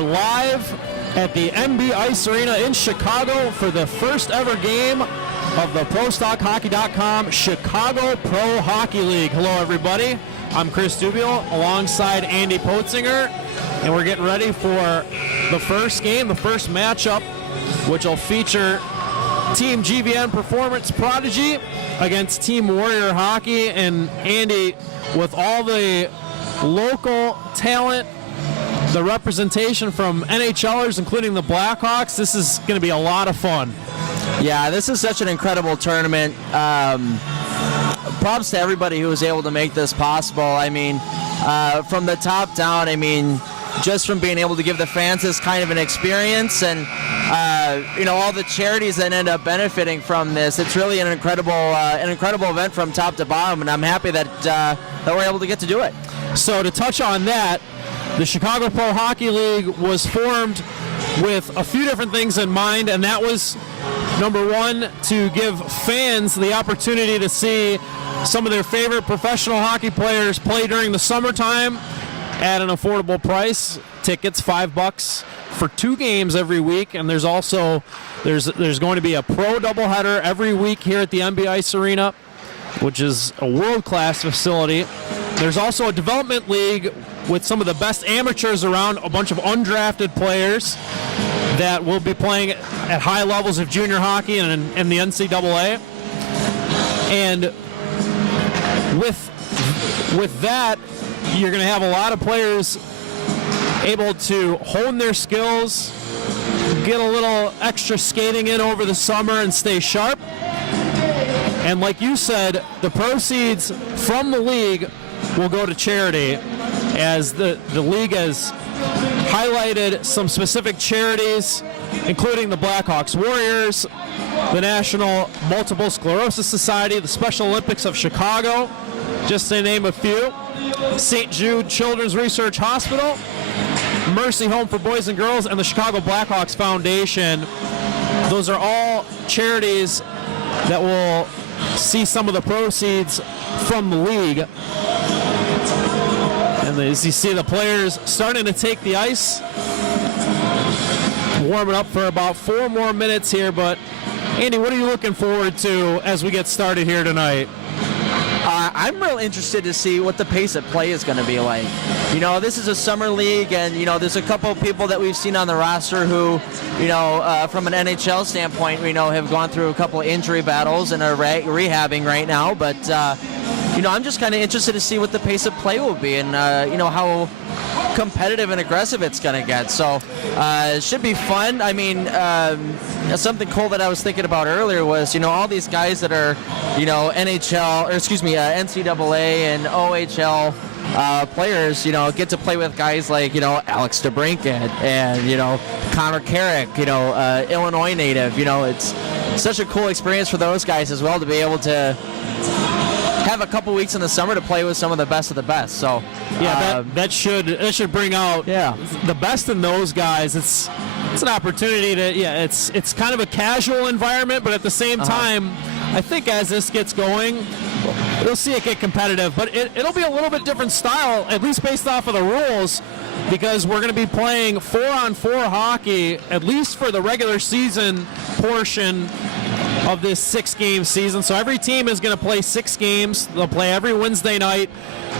are live at the MB Ice Arena in Chicago for the first ever game of the ProStockHockey.com Chicago Pro Hockey League. Hello, everybody. I'm Chris Dubiel alongside Andy Potzinger, and we're getting ready for the first game, the first matchup, which will feature Team GVN Performance Prodigy against Team Warrior Hockey. And Andy, with all the local talent, the representation from NHLers, including the Blackhawks, this is going to be a lot of fun. Yeah, this is such an incredible tournament. Props to everybody who was able to make this possible. I mean, from the top down, I mean, just from being able to give the fans this kind of an experience and, all the charities that end up benefiting from this. It's really an incredible event from top to bottom, and I'm happy that we're able to get to do it. So to touch on that, the Chicago Pro Hockey League was formed with a few different things in mind, and that was, number one, to give fans the opportunity to see some of their favorite professional hockey players play during the summertime at an affordable price. Tickets $5 for 2 games every week, and there's also there's going to be a pro doubleheader every week here at the MB Ice Arena, which is a world-class facility. There's also a development league with some of the best amateurs around, a bunch of undrafted players that will be playing at high levels of junior hockey and in the NCAA. And with that, you're going to have a lot of players able to hone their skills, get a little extra skating in over the summer and stay sharp. And like you said, the proceeds from the league will go to charity, as the league has highlighted some specific charities, including the Blackhawks Warriors, the National Multiple Sclerosis Society, the Special Olympics of Chicago, just to name a few, St. Jude Children's Research Hospital, Mercy Home for Boys and Girls, and the Chicago Blackhawks Foundation. Those are all charities that will see some of the proceeds from the league. And as you see the players starting to take the ice, warming up for about 4 more minutes here. But Andy, what are you looking forward to as we get started here tonight? I'm real interested to see what the pace of play is going to be like. This is a summer league, and, there's a couple of people that we've seen on the roster who, from an NHL standpoint, have gone through a couple of injury battles and are rehabbing right now. But, I'm just kind of interested to see what the pace of play will be and, how competitive and aggressive it's going to get. So it should be fun. I mean, something cool that I was thinking about earlier was, all these guys that are, NCAA and OHL players, get to play with guys like, Alex DeBrincat and, Connor Carrick, Illinois native. It's such a cool experience for those guys as well to be able to have a couple weeks in the summer to play with some of the best. So yeah, that should bring out the best in those guys. It's an opportunity to it's kind of a casual environment, but at the same time, I think as this gets going, you'll see it get competitive. But it'll be a little bit different style, at least based off of the rules, because we're going to be playing 4-on-4 hockey, at least for the regular season portion of this 6-game season. So every team is going to play 6 games. They'll play every Wednesday night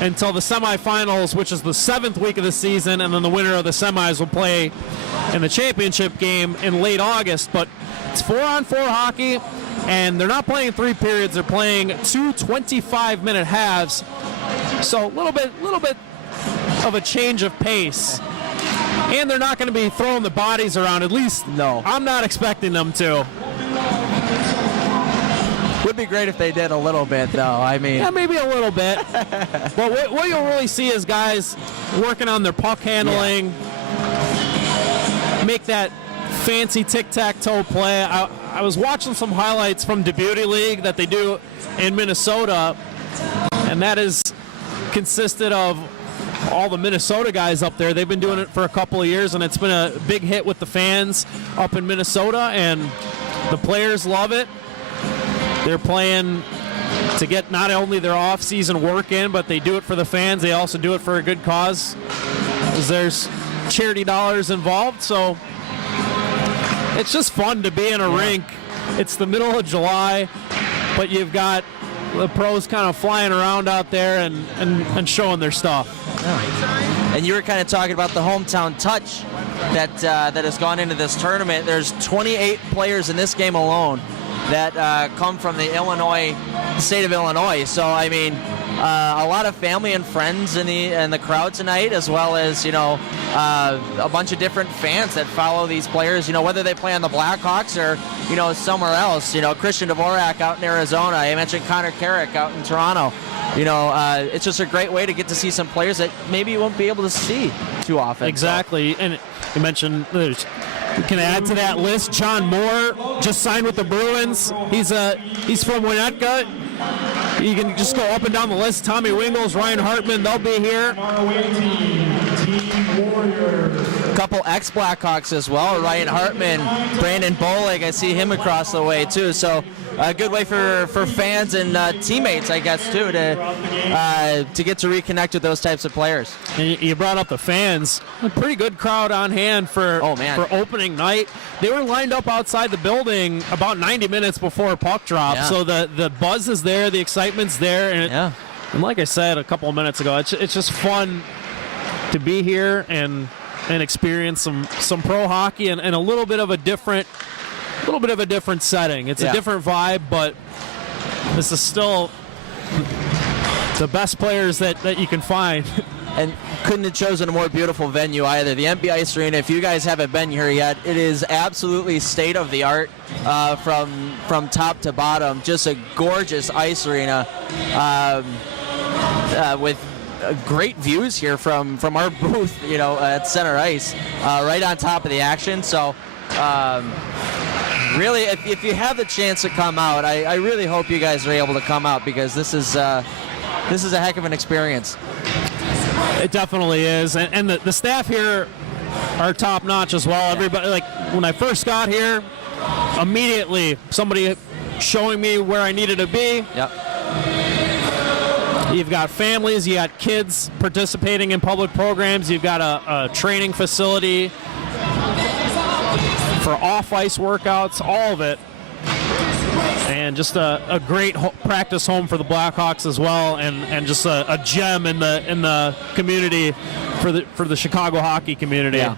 until the semifinals, which is the 7th week of the season, and then the winner of the semis will play in the championship game in late August. But it's 4-on-4 hockey, and they're not playing 3 periods. They're playing 2 25-minute halves. So a little bit of a change of pace. And they're not going to be throwing the bodies around. At least, no, I'm not expecting them to. Would be great if they did a little bit, though. I mean, yeah, maybe a little bit. But what you'll really see is guys working on their puck handling, make that fancy tic-tac-toe play. I was watching some highlights from the Beauty League that they do in Minnesota, and that is consisted of all the Minnesota guys up there. They've been doing it for a couple of years, and it's been a big hit with the fans up in Minnesota, and the players love it. They're playing to get not only their off-season work in, but they do it for the fans. They also do it for a good cause. There's charity dollars involved. So it's just fun to be in a rink. It's the middle of July, but you've got the pros kind of flying around out there and showing their stuff. Yeah. And you were kind of talking about the hometown touch that has gone into this tournament. There's 28 players in this game alone that come from the state of Illinois. So I mean, a lot of family and friends in the crowd tonight, as well as a bunch of different fans that follow these players. Whether they play on the Blackhawks or somewhere else. Christian Dvorak out in Arizona. I mentioned Connor Carrick out in Toronto. It's just a great way to get to see some players that maybe you won't be able to see too often. Exactly, and you mentioned we can add to that list. John Moore just signed with the Bruins. He's from Winnetka. You can just go up and down the list. Tommy Wingles, Ryan Hartman, they'll be here. A couple ex-Blackhawks as well. Ryan Hartman, Brandon Bolig, I see him across the way too. So a good way for fans and teammates, I guess, too, to get to reconnect with those types of players. And you brought up the fans. A pretty good crowd on hand for opening night. They were lined up outside the building about 90 minutes before puck drop. Yeah. So the buzz is there, the excitement's there, and like I said a couple of minutes ago, it's just fun to be here and experience some pro hockey and a little bit of a different setting. It's a different vibe, but this is still the best players that you can find. And couldn't have chosen a more beautiful venue either. The MB Ice Arena, if you guys haven't been here yet, it is absolutely state of the art from top to bottom. Just a gorgeous ice arena with great views here from our booth, at center ice, right on top of the action. So really, if you have the chance to come out, I really hope you guys are able to come out, because this is a heck of an experience. It definitely is, and the staff here are top notch as well. Everybody, like when I first got here, immediately somebody showing me where I needed to be. Yep. You've got families, you got kids participating in public programs, you've got a training facility for off-ice workouts, all of it. And just a great practice home for the Blackhawks as well, and just a gem in the community for the Chicago hockey community. Yeah.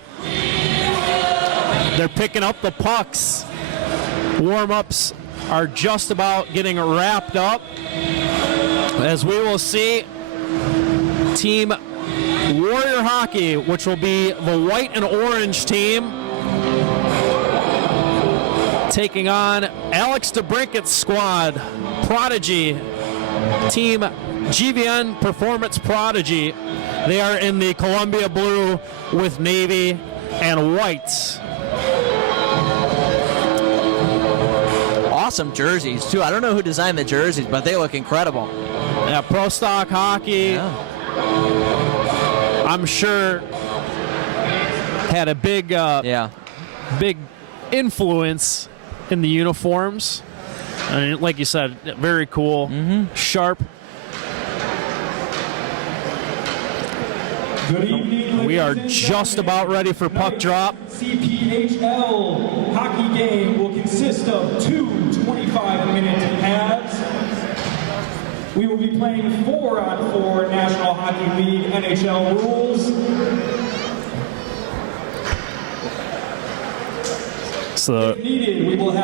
They're picking up the pucks. Warm-ups are just about getting wrapped up, as we will see Team Warrior Hockey, which will be the white and orange team, taking on Alex DeBrinket's squad, Prodigy, Team GVN Performance Prodigy. They are in the Columbia blue with navy and white. Awesome jerseys, too. I don't know who designed the jerseys, but they look incredible. Yeah, Pro Stock Hockey, I'm sure, had a big influence in the uniforms. I mean, like you said, very cool, sharp. Good evening. We are just about ready for puck drop. CPHL hockey game will consist of 2 25-minute halves. We will be playing 4-on-4 National Hockey League NHL rules. So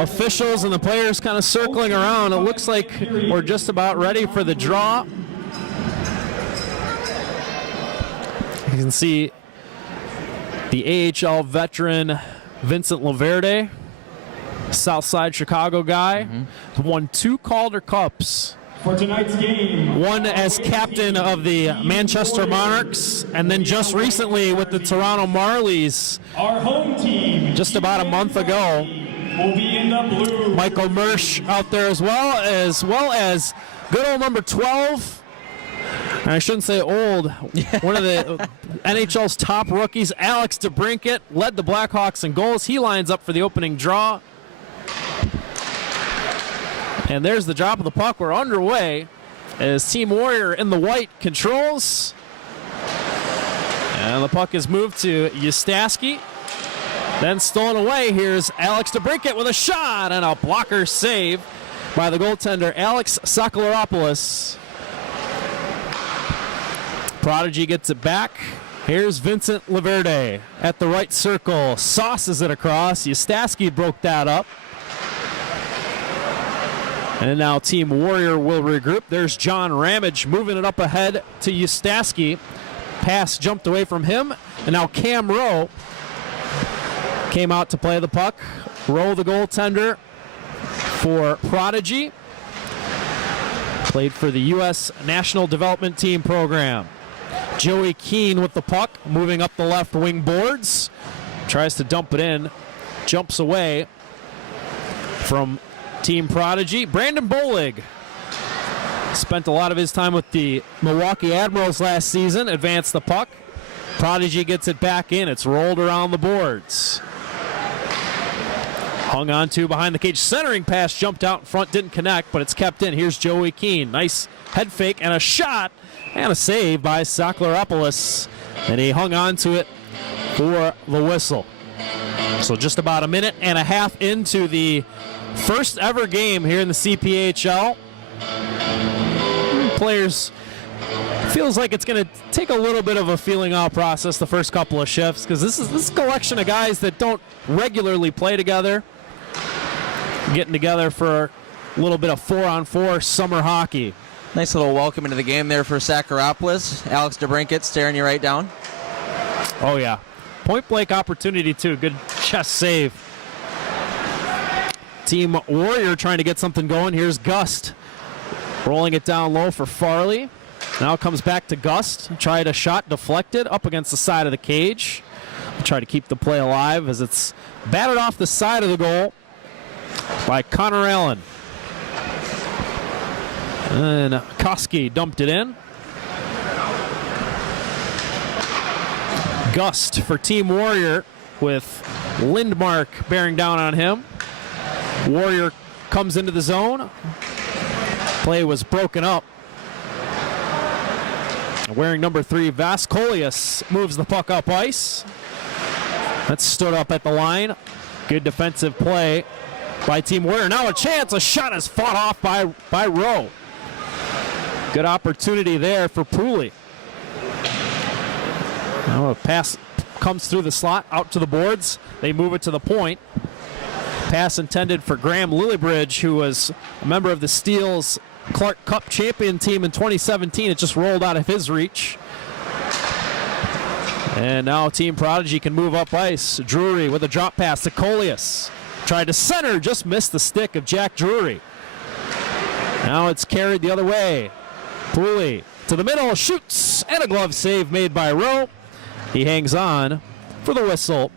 officials and the players kind of circling around. It looks like we're just about ready for the draw. You can see the AHL veteran Vincent Laverde, Southside Chicago guy, won 2 Calder Cups. For tonight's game, one as captain of the Manchester Monarchs, and then just recently with the Toronto Marlies. Our home team, just about a month ago, will be in the blue. Michael Mersch out there as well as good old number 12. And I shouldn't say old. One of the NHL's top rookies, Alex DeBrinket, led the Blackhawks in goals. He lines up for the opening draw. And there's the drop of the puck. We're underway as Team Warrior in the white controls. And the puck is moved to Ustaski. Then stolen away. Here's Alex DeBrincat with a shot and a blocker save by the goaltender, Alex Sakalaropoulos. Prodigy gets it back. Here's Vincent Laverde at the right circle. Sauces it across. Ustaski broke that up. And now Team Warrior will regroup. There's John Ramage moving it up ahead to Ustaski. Pass jumped away from him. And now Cam Rowe came out to play the puck. Rowe, the goaltender for Prodigy. Played for the U.S. National Development Team program. Joey Keane with the puck, moving up the left wing boards. Tries to dump it in. Jumps away from Team Prodigy. Brandon Bolig spent a lot of his time with the Milwaukee Admirals last season. Advanced the puck. Prodigy gets it back in. It's rolled around the boards. Hung on to behind the cage. Centering pass jumped out in front. Didn't connect, but it's kept in. Here's Joey Keane. Nice head fake and a shot. And a save by Sakalaropoulos. And he hung on to it for the whistle. So just about a minute and a half into the first ever game here in the CPHL. Players, feels like it's going to take a little bit of a feeling out process the first couple of shifts, because this is a collection of guys that don't regularly play together, getting together for a little bit of 4-on-4 summer hockey. Nice little welcome into the game there for Sakalaropoulos. Alex DeBrincat staring you right down. Oh, yeah. Point blank opportunity, too. Good chest save. Team Warrior trying to get something going. Here's Gust rolling it down low for Farley. Now it comes back to Gust. Tried a shot deflected up against the side of the cage. Try to keep the play alive as it's batted off the side of the goal by Connor Allen. And Koski dumped it in. Gust for Team Warrior with Lindmark bearing down on him. Warrior comes into the zone. Play was broken up. Wearing number 3, Vaskolius moves the puck up ice. That stood up at the line. Good defensive play by Team Warrior. Now a chance. A shot is fought off by Rowe. Good opportunity there for Pooley. Now a pass comes through the slot out to the boards. They move it to the point. Pass intended for Graham Lillibridge, who was a member of the Steel's Clark Cup champion team in 2017. It just rolled out of his reach. And now Team Prodigy can move up ice. Drury with a drop pass to Coleus. Tried to center, just missed the stick of Jack Drury. Now it's carried the other way. Pooley to the middle, shoots, and a glove save made by Rowe. He hangs on for the whistle.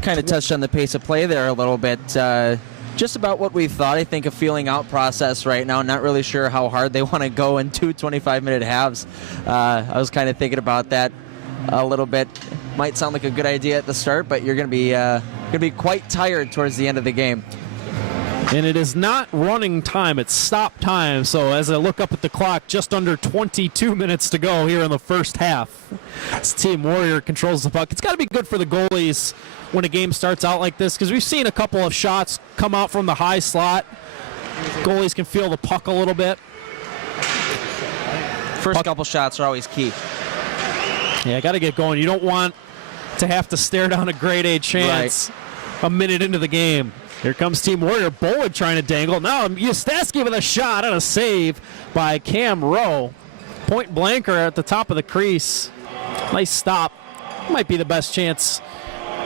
Kind of touched on the pace of play there a little bit. Just about what we thought. I think a feeling out process right now. Not really sure how hard they want to go in 2 25-minute halves. I was kind of thinking about that a little bit. Might sound like a good idea at the start, but you're going to be quite tired towards the end of the game. And it is not running time, it's stop time. So as I look up at the clock, just under 22 minutes to go here in the first half. As Team Warrior controls the puck. It's got to be good for the goalies when a game starts out like this, because we've seen a couple of shots come out from the high slot. Goalies can feel the puck a little bit. First couple shots are always key. Yeah, got to get going. You don't want to have to stare down a grade A chance a minute into the game. Here comes Team Warrior. Bolig trying to dangle. Now Ustaski with a shot and a save by Cam Rowe. Point blanker at the top of the crease. Nice stop. Might be the best chance,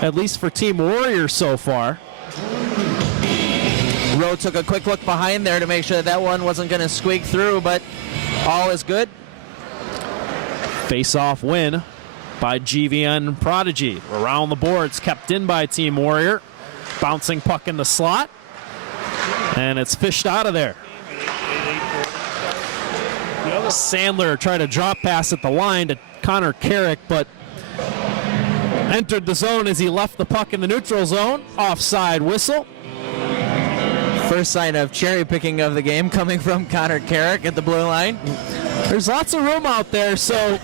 at least for Team Warrior so far. Rowe took a quick look behind there to make sure that one wasn't going to squeak through, but all is good. Face-off win by GVN Prodigy. Around the boards, kept in by Team Warrior. Bouncing puck in the slot, and it's fished out of there. Sandler tried to drop pass at the line to Connor Carrick, but entered the zone as he left the puck in the neutral zone. Offside whistle. First sign of cherry picking of the game coming from Connor Carrick at the blue line. There's lots of room out there, so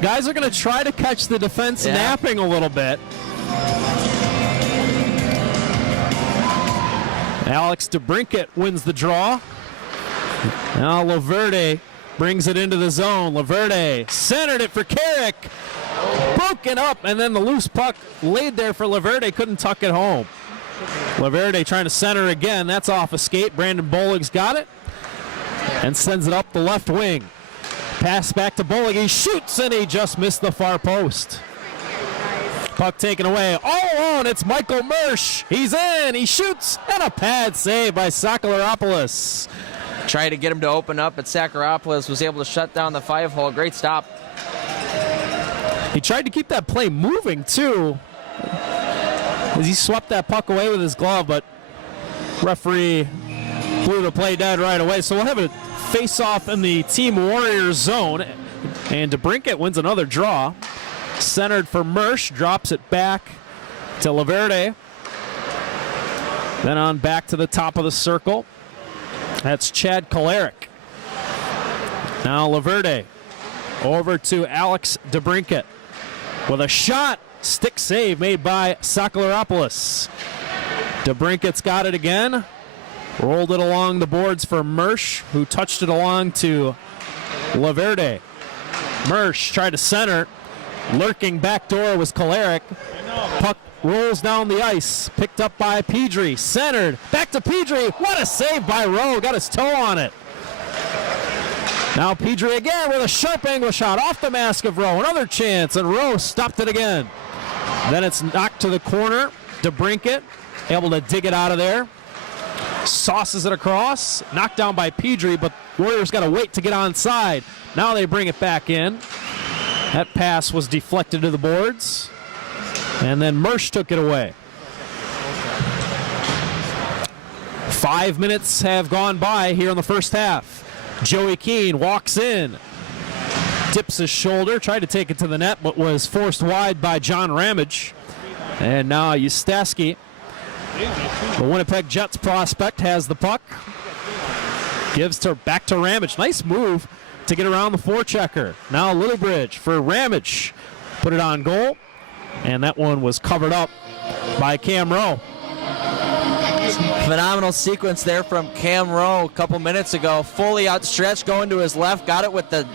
guys are going to try to catch the defense napping a little bit. Alex DeBrincat wins the draw. Now Laverde brings it into the zone. Laverde centered it for Carrick. Broken up, and then the loose puck laid there for Laverde. Couldn't tuck it home. Laverde trying to center again. That's off a skate. Brandon Bollig's got it and sends it up the left wing. Pass back to Bollig. He shoots, and he just missed the far post. Puck taken away. All alone, it's Michael Mersch. He's in. He shoots, and a pad save by Sakalaropoulos. Tried to get him to open up, but Sakalaropoulos was able to shut down the 5-hole. Great stop. He tried to keep that play moving, too, as he swept that puck away with his glove, but referee blew the play dead right away. So we'll have a face-off in the Team Warriors zone, and DeBrincat wins another draw. Centered for Mersch, drops it back to Laverde. Then on back to the top of the circle. That's Chad Kolarek. Now Laverde over to Alex DeBrincat with a shot. Stick save made by Sakalaropoulos. DeBrincat's got it again. Rolled it along the boards for Mersch, who touched it along to Laverde. Mersch tried to center. Lurking back door was Kolarek. Puck rolls down the ice. Picked up by Pedri. Centered. Back to Pedri. What a save by Rowe. Got his toe on it. Now Pedri again with a sharp angle shot off the mask of Rowe. Another chance, and Rowe stopped it again. Then it's knocked to the corner. DeBrincat able to dig it out of there. Sauces it across. Knocked down by Pedri, but Warriors got to wait to get onside. Now they bring it back in. That pass was deflected to the boards. And then Mersch took it away. 5 minutes have gone by here in the first half. Joey Keane walks in. Dips his shoulder, tried to take it to the net, but was forced wide by John Ramage. And now Ustaski, the Winnipeg Jets prospect, has the puck. Gives to back to Ramage. Nice move to get around the forechecker. Now Lillibridge for Ramage. Put it on goal. And that one was covered up by Cam Rowe. Phenomenal sequence there from Cam Rowe a couple minutes ago. Fully outstretched, going to his left. Got it with the,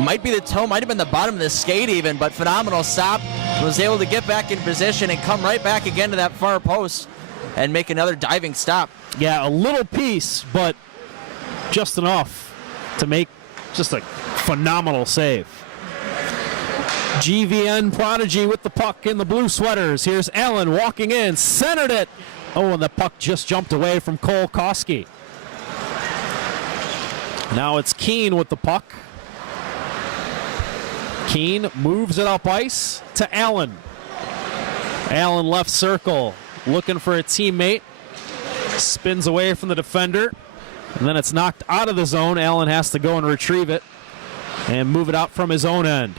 might be the toe, might have been the bottom of the skate even, but phenomenal stop. Was able to get back in position and come right back again to that far post and make another diving stop. Yeah, a little piece, but just enough to make just a phenomenal save. GVN Prodigy with the puck in the blue sweaters. Here's Allen walking in, centered it. Oh, and the puck just jumped away from Cole Koski. Now it's Keane with the puck. Keane moves it up ice to Allen. Allen left circle, looking for a teammate. Spins away from the defender. And then it's knocked out of the zone. Allen has to go and retrieve it and move it out from his own end.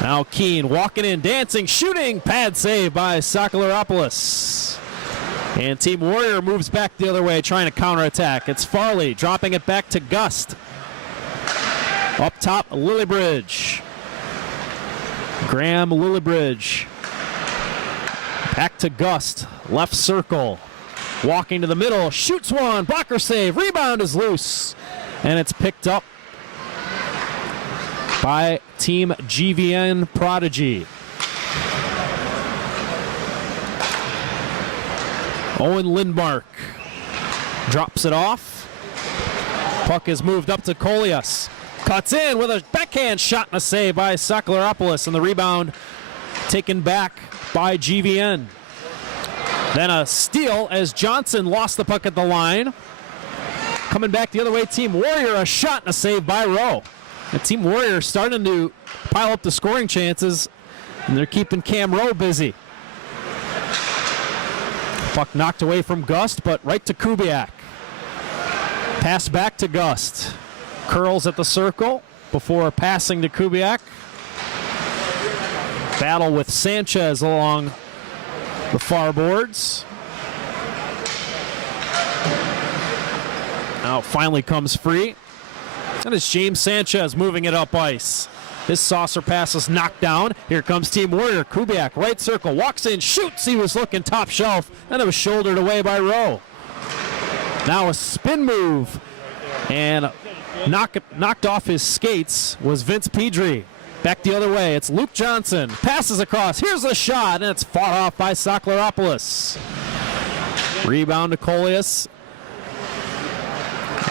Now Keane walking in, dancing, shooting, pad save by Sakalaropoulos. And Team Warrior moves back the other way, trying to counterattack. It's Farley dropping it back to Gust. Up top, Lillibridge. Graham Lillibridge. Back to Gust, left circle. Walking to the middle, shoots one, blocker save, rebound is loose. And it's picked up by Team GVN Prodigy. Owen Lindmark drops it off. Puck is moved up to Kolias. Cuts in with a backhand shot and a save by Sakalaropoulos, and the rebound taken back by GVN. Then a steal as Johnson lost the puck at the line. Coming back the other way, Team Warrior, a shot and a save by Rowe. And Team Warrior starting to pile up the scoring chances, and they're keeping Cam Rowe busy. Puck knocked away from Gust, but right to Kubiak. Pass back to Gust. Curls at the circle before passing to Kubiak. Battle with Sanchez along the far boards. Now Now it finally comes free. And it's James Sanchez moving it up ice. His saucer pass is knocked down. Here comes Team Warrior. Kubiak, right circle, walks in, shoots. He was looking top shelf, and it was shouldered away by Rowe. Now a spin move, and knocked off his skates was Vince Pedri. Back the other way, it's Luke Johnson. Passes across, here's a shot, and it's fought off by Sakleropoulos. Rebound to Coleus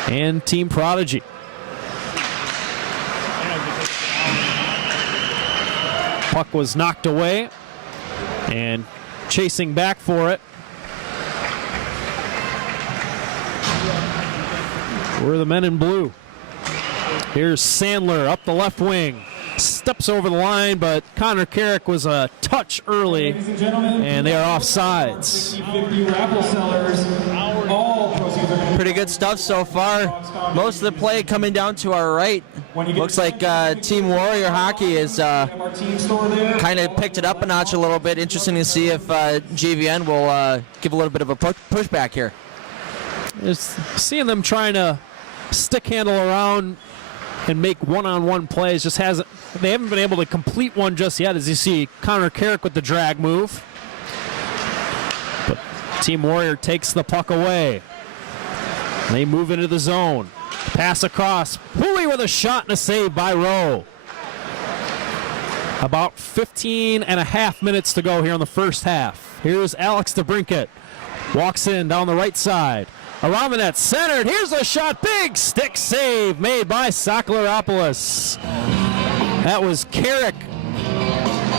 and Team Prodigy. Puck was knocked away, and chasing back for it were the men in blue. Here's Sandler up the left wing. Steps over the line, but Connor Carrick was a touch early, and they are offsides. Pretty good stuff so far. Most of the play coming down to our right. Looks like Team Warrior Hockey has kind of picked it up a notch a little bit. Interesting to see if GVN will give a little bit of a pushback here. Just seeing them trying to stick handle around and make one-on-one plays they haven't been able to complete one just yet, as you see Connor Carrick with the drag move. But Team Warrior takes the puck away. They move into the zone. Pass across. Pooley with a shot and a save by Rowe. About 15 and a half minutes to go here in the first half. Here's Alex DeBrincat. Walks in down the right side. Around the net, centered. Here's a shot. Big stick save made by Sakleropoulos. That was Carrick.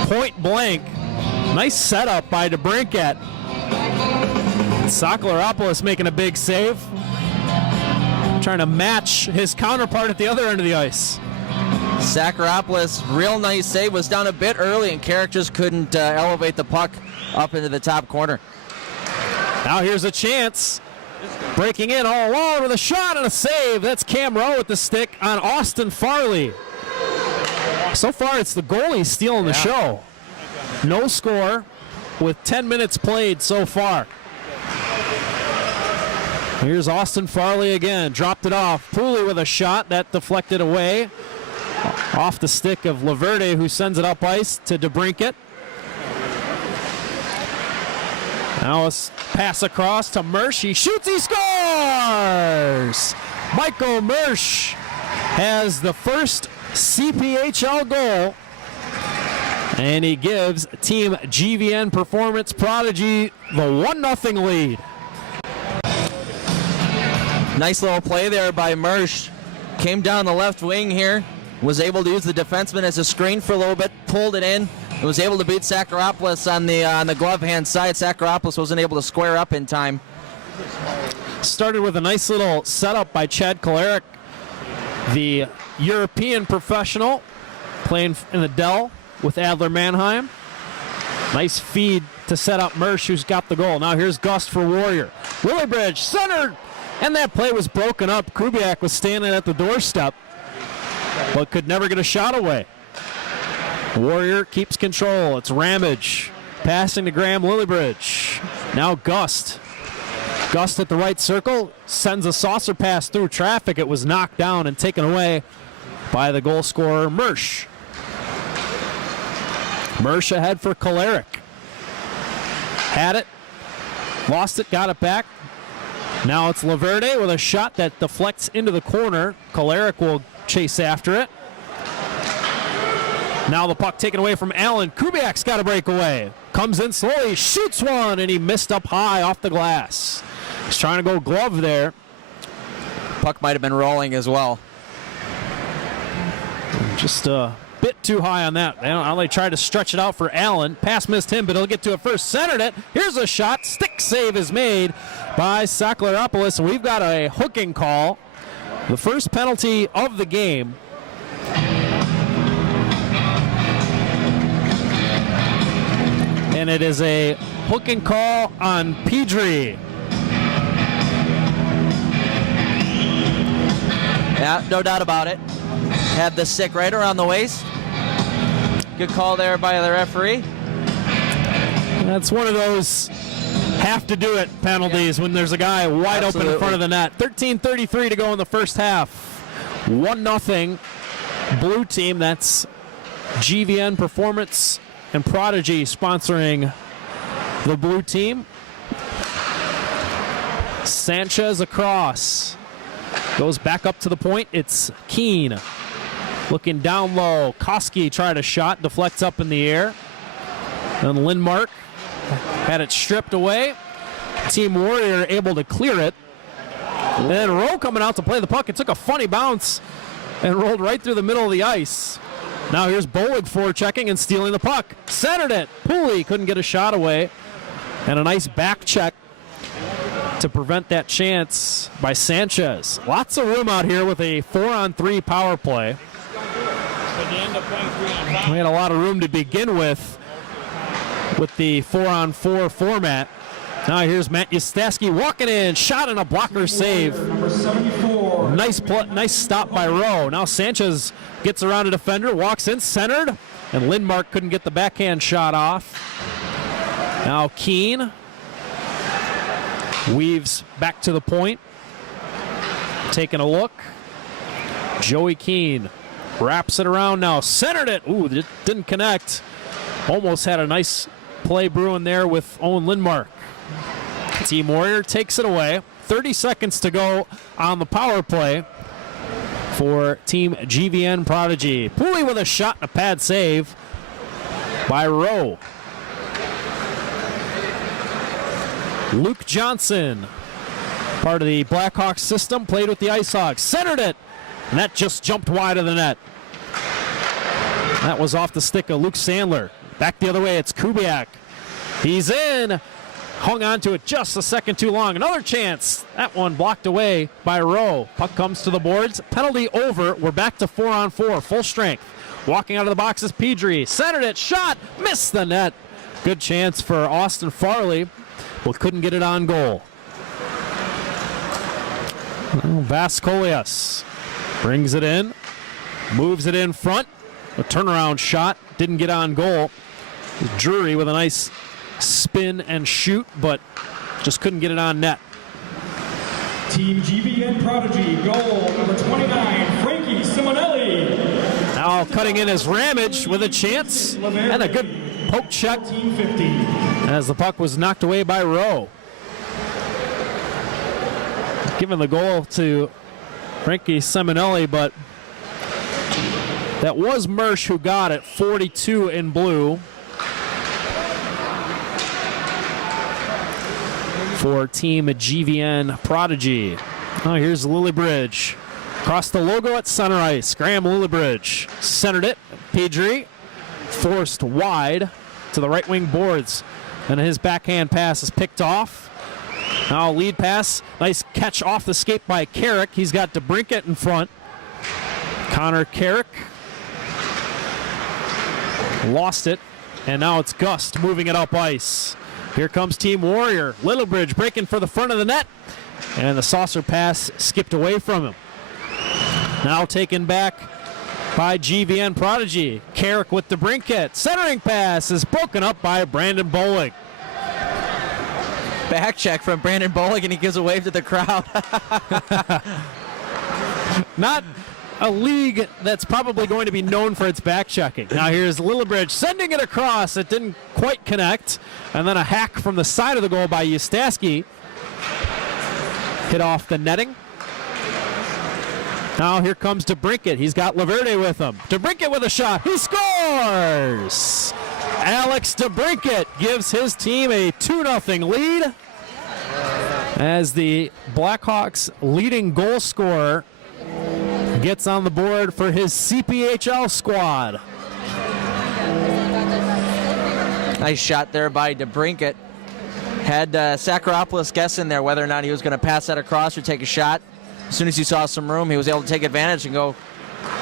Point blank. Nice setup by DeBrincat. Sakleropoulos making a big save. Trying to match his counterpart at the other end of the ice. Sakleropoulos, real nice save, was down a bit early, and Carrick just couldn't elevate the puck up into the top corner. Now here's a chance. Breaking in all alone with a shot and a save. That's Cam Rowe with the stick on Austin Farley. So far, it's the goalie stealing the show. No score with 10 minutes played so far. Here's Austin Farley again. Dropped it off. Pooley with a shot. That deflected away. Off the stick of Laverde, who sends it up ice to DeBrincat. Now a pass across to Mersch. He shoots, he scores! Michael Mersch has the first CPHL goal, and he gives Team GVN Performance Prodigy the 1-0 lead. Nice little play there by Mersch. Came down the left wing here. Was able to use the defenseman as a screen for a little bit. Pulled it in. And was able to beat Sakleropoulos on the glove hand side. Sakleropoulos wasn't able to square up in time. Started with a nice little setup by Chad Kolarek, the European professional, playing in the Dell with Adler Mannheim. Nice feed to set up Mersch, who's got the goal. Now here's Gust for Warrior. Willybridge centered, and that play was broken up. Kubiak was standing at the doorstep, but could never get a shot away. Warrior keeps control. It's Ramage passing to Graham Willybridge. Now Gust. Gust at the right circle, sends a saucer pass through traffic. It was knocked down and taken away by the goal scorer, Mersch. Mersch ahead for Kolarek. Had it, lost it, got it back. Now it's Laverde with a shot that deflects into the corner. Kolarek will chase after it. Now the puck taken away from Allen. Kubiak's got a breakaway. Comes in slowly, shoots one, and he missed up high off the glass. He's trying to go glove there. Puck might have been rolling as well. Just a bit too high on that. They tried to stretch it out for Allen. Pass missed him, but he'll get to it first. Centered it. Here's a shot. Stick save is made by Sakleropoulos. And we've got a hooking call. The first penalty of the game. And it is a hooking call on Pedri. Yeah, no doubt about it. Had the stick right around the waist. Good call there by the referee. That's one of those have to do it penalties when there's a guy wide open in front of the net. 13:33 to go in the first half. 1-0 blue team. That's GVN Performance and Prodigy sponsoring the blue team. Sanchez across. Goes back up to the point. It's Keene. Looking down low. Koski tried a shot. Deflects up in the air. And Lindmark had it stripped away. Team Warrior able to clear it. And then Rowe coming out to play the puck. It took a funny bounce and rolled right through the middle of the ice. Now here's Bolig forechecking and stealing the puck. Centered it. Pooley couldn't get a shot away. And a nice back check to prevent that chance by Sanchez. Lots of room out here with a 4-on-3 power play. We had a lot of room to begin with the 4-on-4 format. Now here's Matt Ustaski walking in, shot and a blocker save. Nice stop by Rowe. Now Sanchez gets around a defender, walks in, centered, and Lindmark couldn't get the backhand shot off. Now Keene weaves back to the point, taking a look. Joey Keene wraps it around now, centered it. Ooh, it didn't connect. Almost had a nice play brewing there with Owen Lindmark. Team Warrior takes it away. 30 seconds to go on the power play for Team GVN Prodigy. Pooley with a shot and a pad save by Rowe. Luke Johnson, part of the Blackhawks system, played with the IceHawks. Centered it, and that just jumped wide of the net. That was off the stick of Luke Sandler. Back the other way, it's Kubiak. He's in. Hung on to it just a second too long. Another chance. That one blocked away by Rowe. Puck comes to the boards. Penalty over. We're back to 4-on-4. Full strength. Walking out of the box is Pedri. Centered it. Shot. Missed the net. Good chance for Austin Farley, but couldn't get it on goal. Vascolias brings it in. Moves it in front. A turnaround shot. Didn't get on goal. Drury with a nice spin and shoot, but just couldn't get it on net. Team GVN Prodigy, goal number 29, Frankie Simonelli. Now cutting in as Ramage with a chance and a good poke check as the puck was knocked away by Rowe. Giving the goal to Frankie Simonelli, but that was Mersch who got it. 42 in blue for Team GVN Prodigy. Oh, here's Lillibridge. Across the logo at center ice. Graham Lillibridge centered it. Pedri forced wide to the right wing boards. And his backhand pass is picked off. Now lead pass. Nice catch off the skate by Carrick. He's got DeBrincat in front. Connor Carrick lost it. And now it's Gust moving it up ice. Here comes Team Warrior. Lillibridge breaking for the front of the net. And the saucer pass skipped away from him. Now taken back by GVN Prodigy. Carrick with DeBrincat. Centering pass is broken up by Brandon Bolig. Back check from Brandon Bolig, and he gives a wave to the crowd. Not a league that's probably going to be known for its back checking. Now here's Lillibridge sending it across. It didn't quite connect. And then a hack from the side of the goal by Ustaski. Hit off the netting. Now here comes DeBrincat. He's got Laverde with him. DeBrincat with a shot. He scores! Alex DeBrincat gives his team a 2-0 lead as the Blackhawks leading goal scorer gets on the board for his CPHL squad. Nice shot there by DeBrincat. Had Sakaropoulos guessing there whether or not he was going to pass that across or take a shot. As soon as he saw some room, he was able to take advantage and go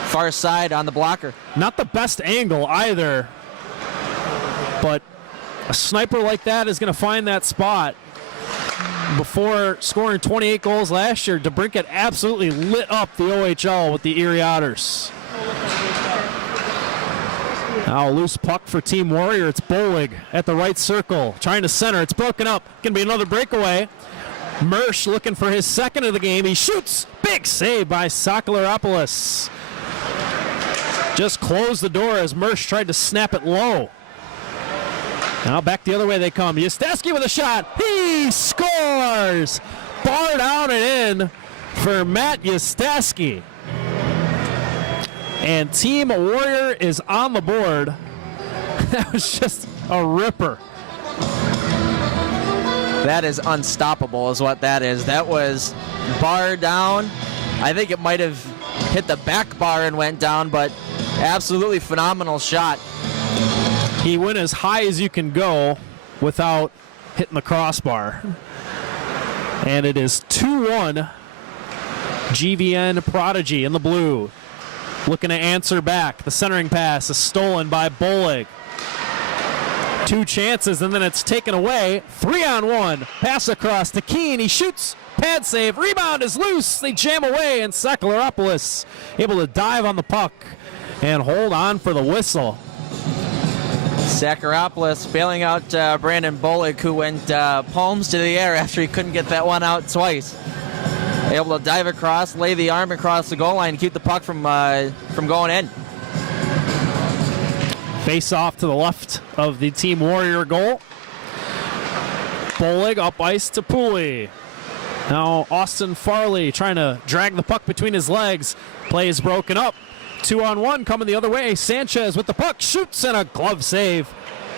far side on the blocker. Not the best angle either, but a sniper like that is going to find that spot. Before scoring 28 goals last year, DeBrincat absolutely lit up the OHL with the Erie Otters. Now a loose puck for Team Warrior. It's Bolig at the right circle, trying to center. It's broken up. Going to be another breakaway. Mersch looking for his second of the game. He shoots. Big save by Sakalaropoulos. Just closed the door as Mersch tried to snap it low. Now back the other way they come. Yastowski with a shot. He scores! Bar down and in for Matt Yastowski. And Team Warrior is on the board. That was just a ripper. That is unstoppable is what that is. That was bar down. I think it might have hit the back bar and went down, but absolutely phenomenal shot. He went as high as you can go without hitting the crossbar. And it is 2-1 GVN Prodigy in the blue. Looking to answer back. The centering pass is stolen by Bolig. 2 chances, and then it's taken away. 3-on-1. Pass across to Keene. He shoots. Pad save. Rebound is loose. They jam away, and Sakalaropoulos able to dive on the puck and hold on for the whistle. Sakalaropoulos bailing out Brandon Bolig, who went palms to the air after he couldn't get that one out twice. Able to dive across, lay the arm across the goal line, keep the puck from going in. Face off to the left of the Team Warrior goal. Bolig up ice to Pooley. Now Austin Farley trying to drag the puck between his legs. Play is broken up. 2-on-1 coming the other way. Sanchez with the puck, shoots, and a glove save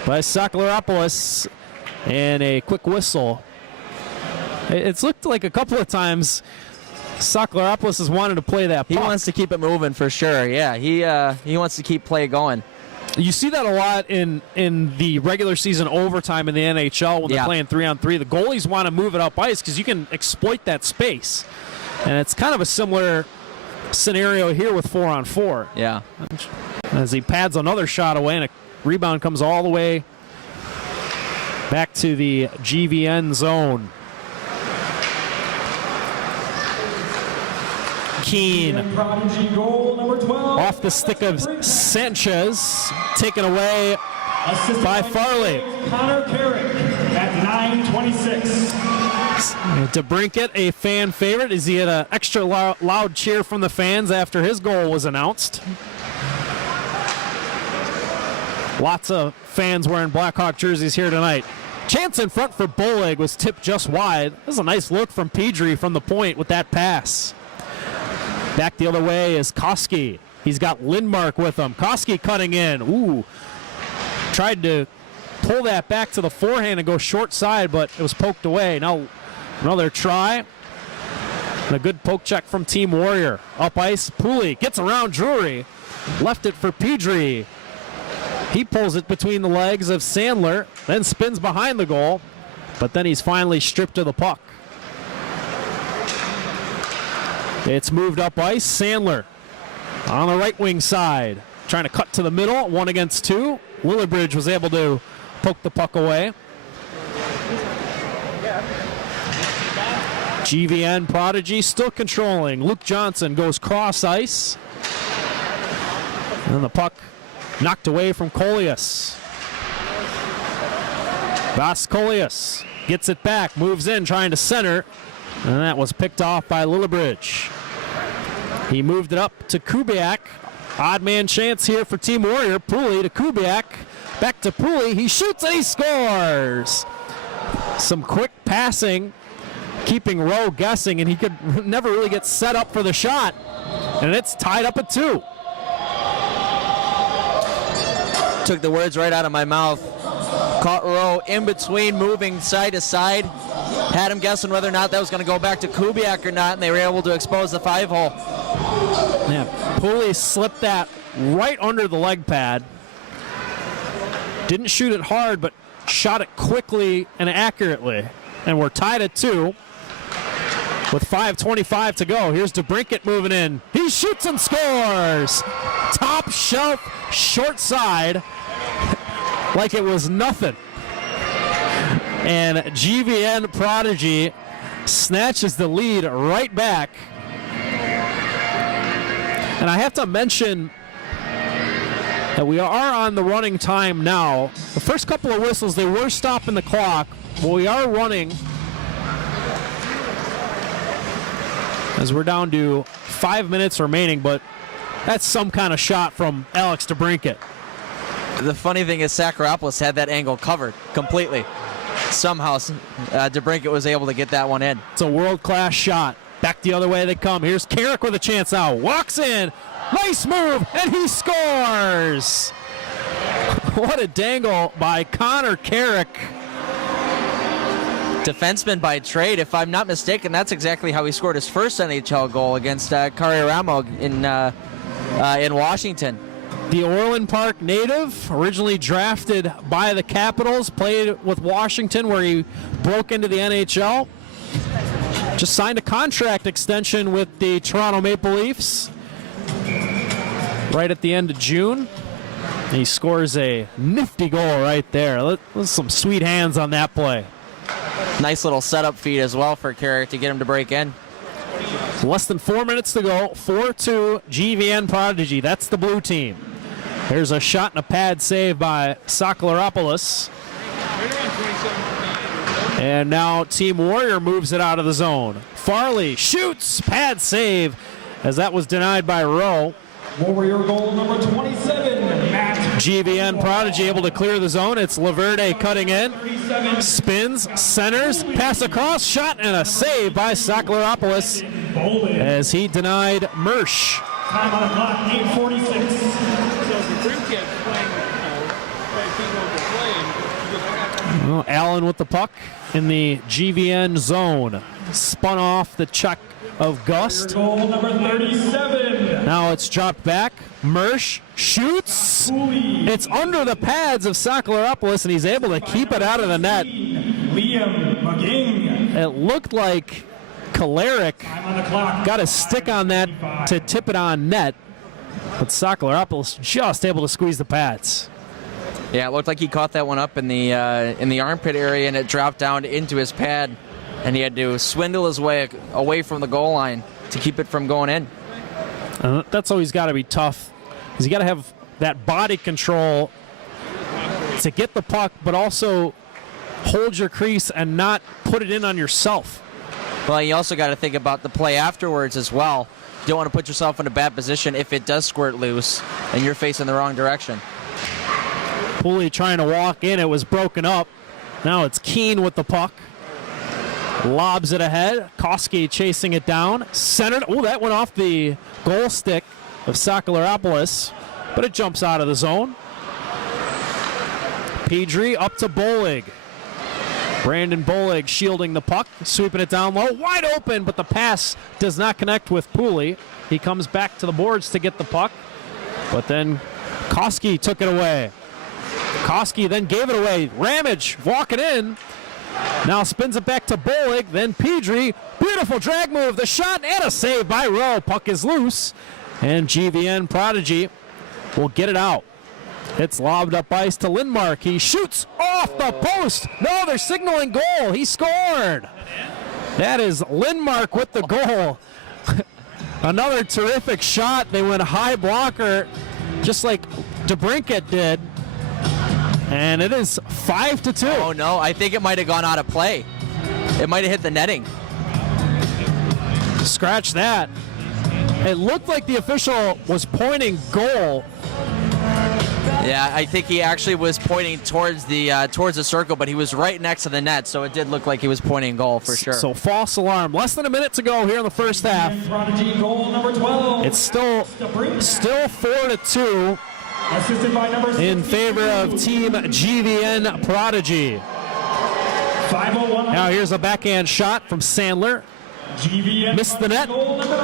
by Sakalaropoulos. And a quick whistle. It's looked like a couple of times Sakalaropoulos has wanted to play that puck. He wants to keep it moving for sure. Yeah, he wants to keep play going. You see that a lot in the regular season overtime in the NHL when they're playing 3-on-3. The goalies want to move it up ice because you can exploit that space. And it's kind of a similar scenario here with 4-on-4. Yeah. As he pads another shot away and a rebound comes all the way back to the GVN zone. Keene off the stick of Sanchez, taken away by Farley. Connor Carrick at 9:26. DeBrincat, a fan favorite, as he had an extra loud cheer from the fans after his goal was announced. Lots of fans wearing Blackhawk jerseys here tonight. Chance in front for Bolig was tipped just wide. This is a nice look from Pedri from the point with that pass. Back the other way is Koski. He's got Lindmark with him. Koski cutting in. Ooh. Tried to pull that back to the forehand and go short side, but it was poked away. Now another try. And a good poke check from Team Warrior. Up ice, Pooley gets around Drury. Left it for Pedri. He pulls it between the legs of Sandler, then spins behind the goal, but then he's finally stripped of the puck. It's moved up ice. Sandler on the right wing side, trying to cut to the middle, 1 against 2. Willibridge was able to poke the puck away. GVN Prodigy still controlling. Luke Johnson goes cross ice. And the puck knocked away from Coleus. Vas Coleus gets it back, moves in, trying to center. And that was picked off by Lillibridge. He moved it up to Kubiak. Odd man chance here for Team Warrior. Pooley to Kubiak. Back to Pooley. He shoots and he scores. Some quick passing, keeping Rowe guessing, and he could never really get set up for the shot. And it's tied up at 2. Took the words right out of my mouth. Caught Rowe in between, moving side to side. Had him guessing whether or not that was going to go back to Kubiak or not, and they were able to expose the 5-hole. Yeah, Pooley slipped that right under the leg pad. Didn't shoot it hard, but shot it quickly and accurately. And we're tied at 2 with 5:25 to go. Here's DeBrincat moving in. He shoots and scores. Top shelf, short side, like it was nothing. And GVN Prodigy snatches the lead right back. And I have to mention that we are on the running time now. The first couple of whistles, they were stopping the clock, but we are running as we're down to 5 minutes remaining, but that's some kind of shot from Alex DeBrincat. The funny thing is Saccharopoulos had that angle covered completely. Somehow DeBrincat was able to get that one in. It's a world-class shot. Back the other way they come. Here's Carrick with a chance now. Walks in. Nice move, and he scores. What a dangle by Connor Carrick. Defenseman by trade, if I'm not mistaken. That's exactly how he scored his first NHL goal against Carriaramo in Washington. The Orland Park native, originally drafted by the Capitals, played with Washington where he broke into the NHL. Just signed a contract extension with the Toronto Maple Leafs right at the end of June. And he scores a nifty goal right there. There's some sweet hands on that play. Nice little setup feed as well for Carrick to get him to break in. Less than 4 minutes to go. 4-2 GVN Prodigy. That's the blue team. There's a shot and a pad save by Saccharopoulos. And now Team Warrior moves it out of the zone. Farley shoots, pad save, as that was denied by Rowe. Warrior goal number 27, Matt. GVN Prodigy able to clear the zone. It's Laverde cutting in. Spins, centers, pass across, shot, and a save by Saccharopoulos as he denied Mersch. Time on the clock, 8:46. Well, Allen with the puck in the GVN zone. Spun off the check of Gust. Goal number 37. Now it's dropped back. Mersch shoots. It's under the pads of Saccharopoulos, and he's able to keep it out of the net. Liam McGing. It looked like Kalarick Time on the clock. got a stick on that to tip it on net, but Saccharopoulos just able to squeeze the pads. Yeah, it looked like he caught that one up in the armpit area, and it dropped down into his pad, and he had to swindle his way away from the goal line to keep it from going in. That's always got to be tough, because you got to have that body control to get the puck, but also hold your crease and not put it in on yourself. Well, you also got to think about the play afterwards as well. You don't want to put yourself in a bad position if it does squirt loose and you're facing the wrong direction. Pooley trying to walk in. It was broken up. Now it's Keene with the puck. Lobs it ahead. Koski chasing it down. Centered. Oh, that went off the goal stick of Saccharopoulos, but it jumps out of the zone. Pedri up to Bolig. Brandon Bolig shielding the puck, sweeping it down low. Wide open, but the pass does not connect with Pooley. He comes back to the boards to get the puck, but then Koski took it away. Koski then gave it away. Ramage walking in. Now spins it back to Bolig. Then Pedri. Beautiful drag move. The shot and a save by Rowe. Puck is loose. And GVN Prodigy will get it out. It's lobbed up ice to Lindmark. He shoots off the post. No, they're signaling goal. He scored. That is Lindmark with the goal. Another terrific shot. They went high blocker just like DeBrincat did. And it is 5-2. Oh, no. I think it might have gone out of play. It might have hit the netting. Scratch that. It looked like the official was pointing goal. Yeah, I think he actually was pointing towards the circle, but he was right next to the net, so it did look like he was pointing goal for sure. So false alarm. Less than a minute to go here in the first half. Prodigy goal number 12. It's still 4-2 Assisted by number in favor of Team GVN Prodigy. 501. Now here's a backhand shot from Sandler. GVN Missed the net.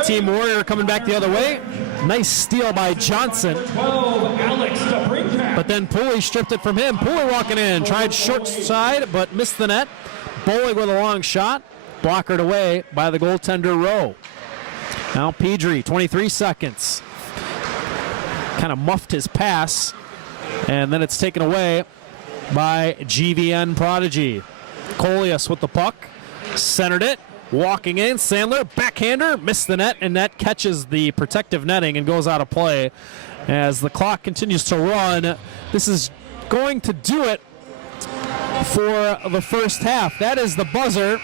Team Warrior coming back the other way. Nice steal by Johnson. 12, Alex DeBrincat. But then Pooley stripped it from him. Pooley walking in. Tried short side, but missed the net. Bolig with a long shot. Blockered away by the goaltender Rowe. Now Pedri, 23 seconds. Kind of muffed his pass. And then it's taken away by GVN Prodigy. Coleus with the puck. Centered it. walking in. Sandler, backhander, missed the net, and that catches the protective netting and goes out of play. As the clock continues to run, this is going to do it for the first half. That is the buzzer.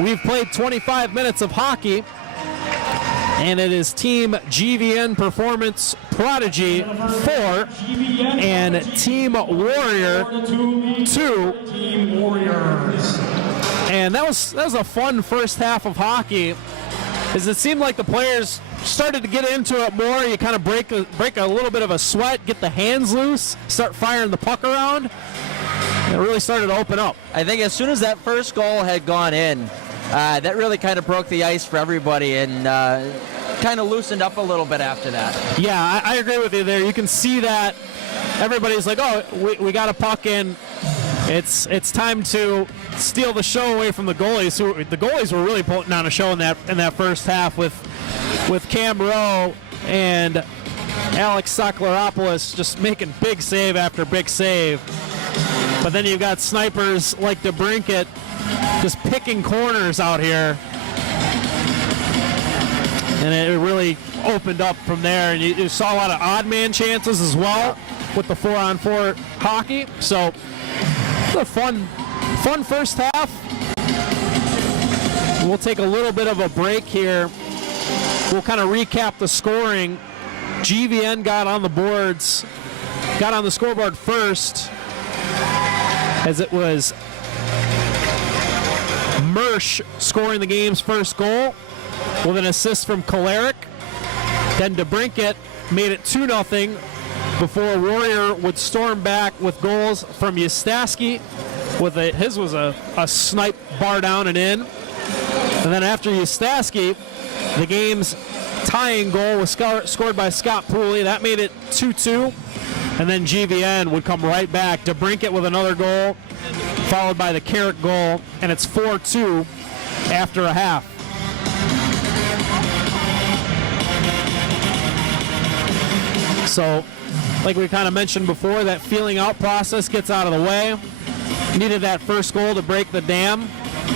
We've played 25 minutes of hockey, and it is Team GVN Performance Prodigy 4 and Team Warrior 2. Team Warriors. And that was a fun first half of hockey, as it seemed like the players started to get into it more. You kind of break a little bit of a sweat, get the hands loose, start firing the puck around. It really started to open up. I think as soon as that first goal had gone in, that really kind of broke the ice for everybody and kind of loosened up a little bit after that. Yeah, I agree with you there. You can see that everybody's like, oh, we got a puck in. It's time to steal the show away from the goalies. The goalies were really putting on a show in that first half with Cam Rowe and Alex Sakleropoulos just making big save after big save. But then you've got snipers like DeBrincat just picking corners out here. And it really opened up from there. And you saw a lot of odd man chances as well with the 4-on-4 hockey. So it's a fun first half. We'll take a little bit of a break here. We'll kind of recap the scoring. GVN got on the boards, got on the scoreboard first, as it was Mersch scoring the game's first goal with an assist from Kolarek. Then DeBrincat made it 2-0 before Warrior would storm back with goals from Yustaski. His was a snipe bar down and in. And then after Yustaski, the game's tying goal was scored by Scott Pooley. That made it 2-2. And then GVN would come right back. DeBrincat with another goal, followed by the Carrick goal, and it's 4-2 after a half. So, like we kind of mentioned before, that feeling out process gets out of the way. Needed that first goal to break the dam.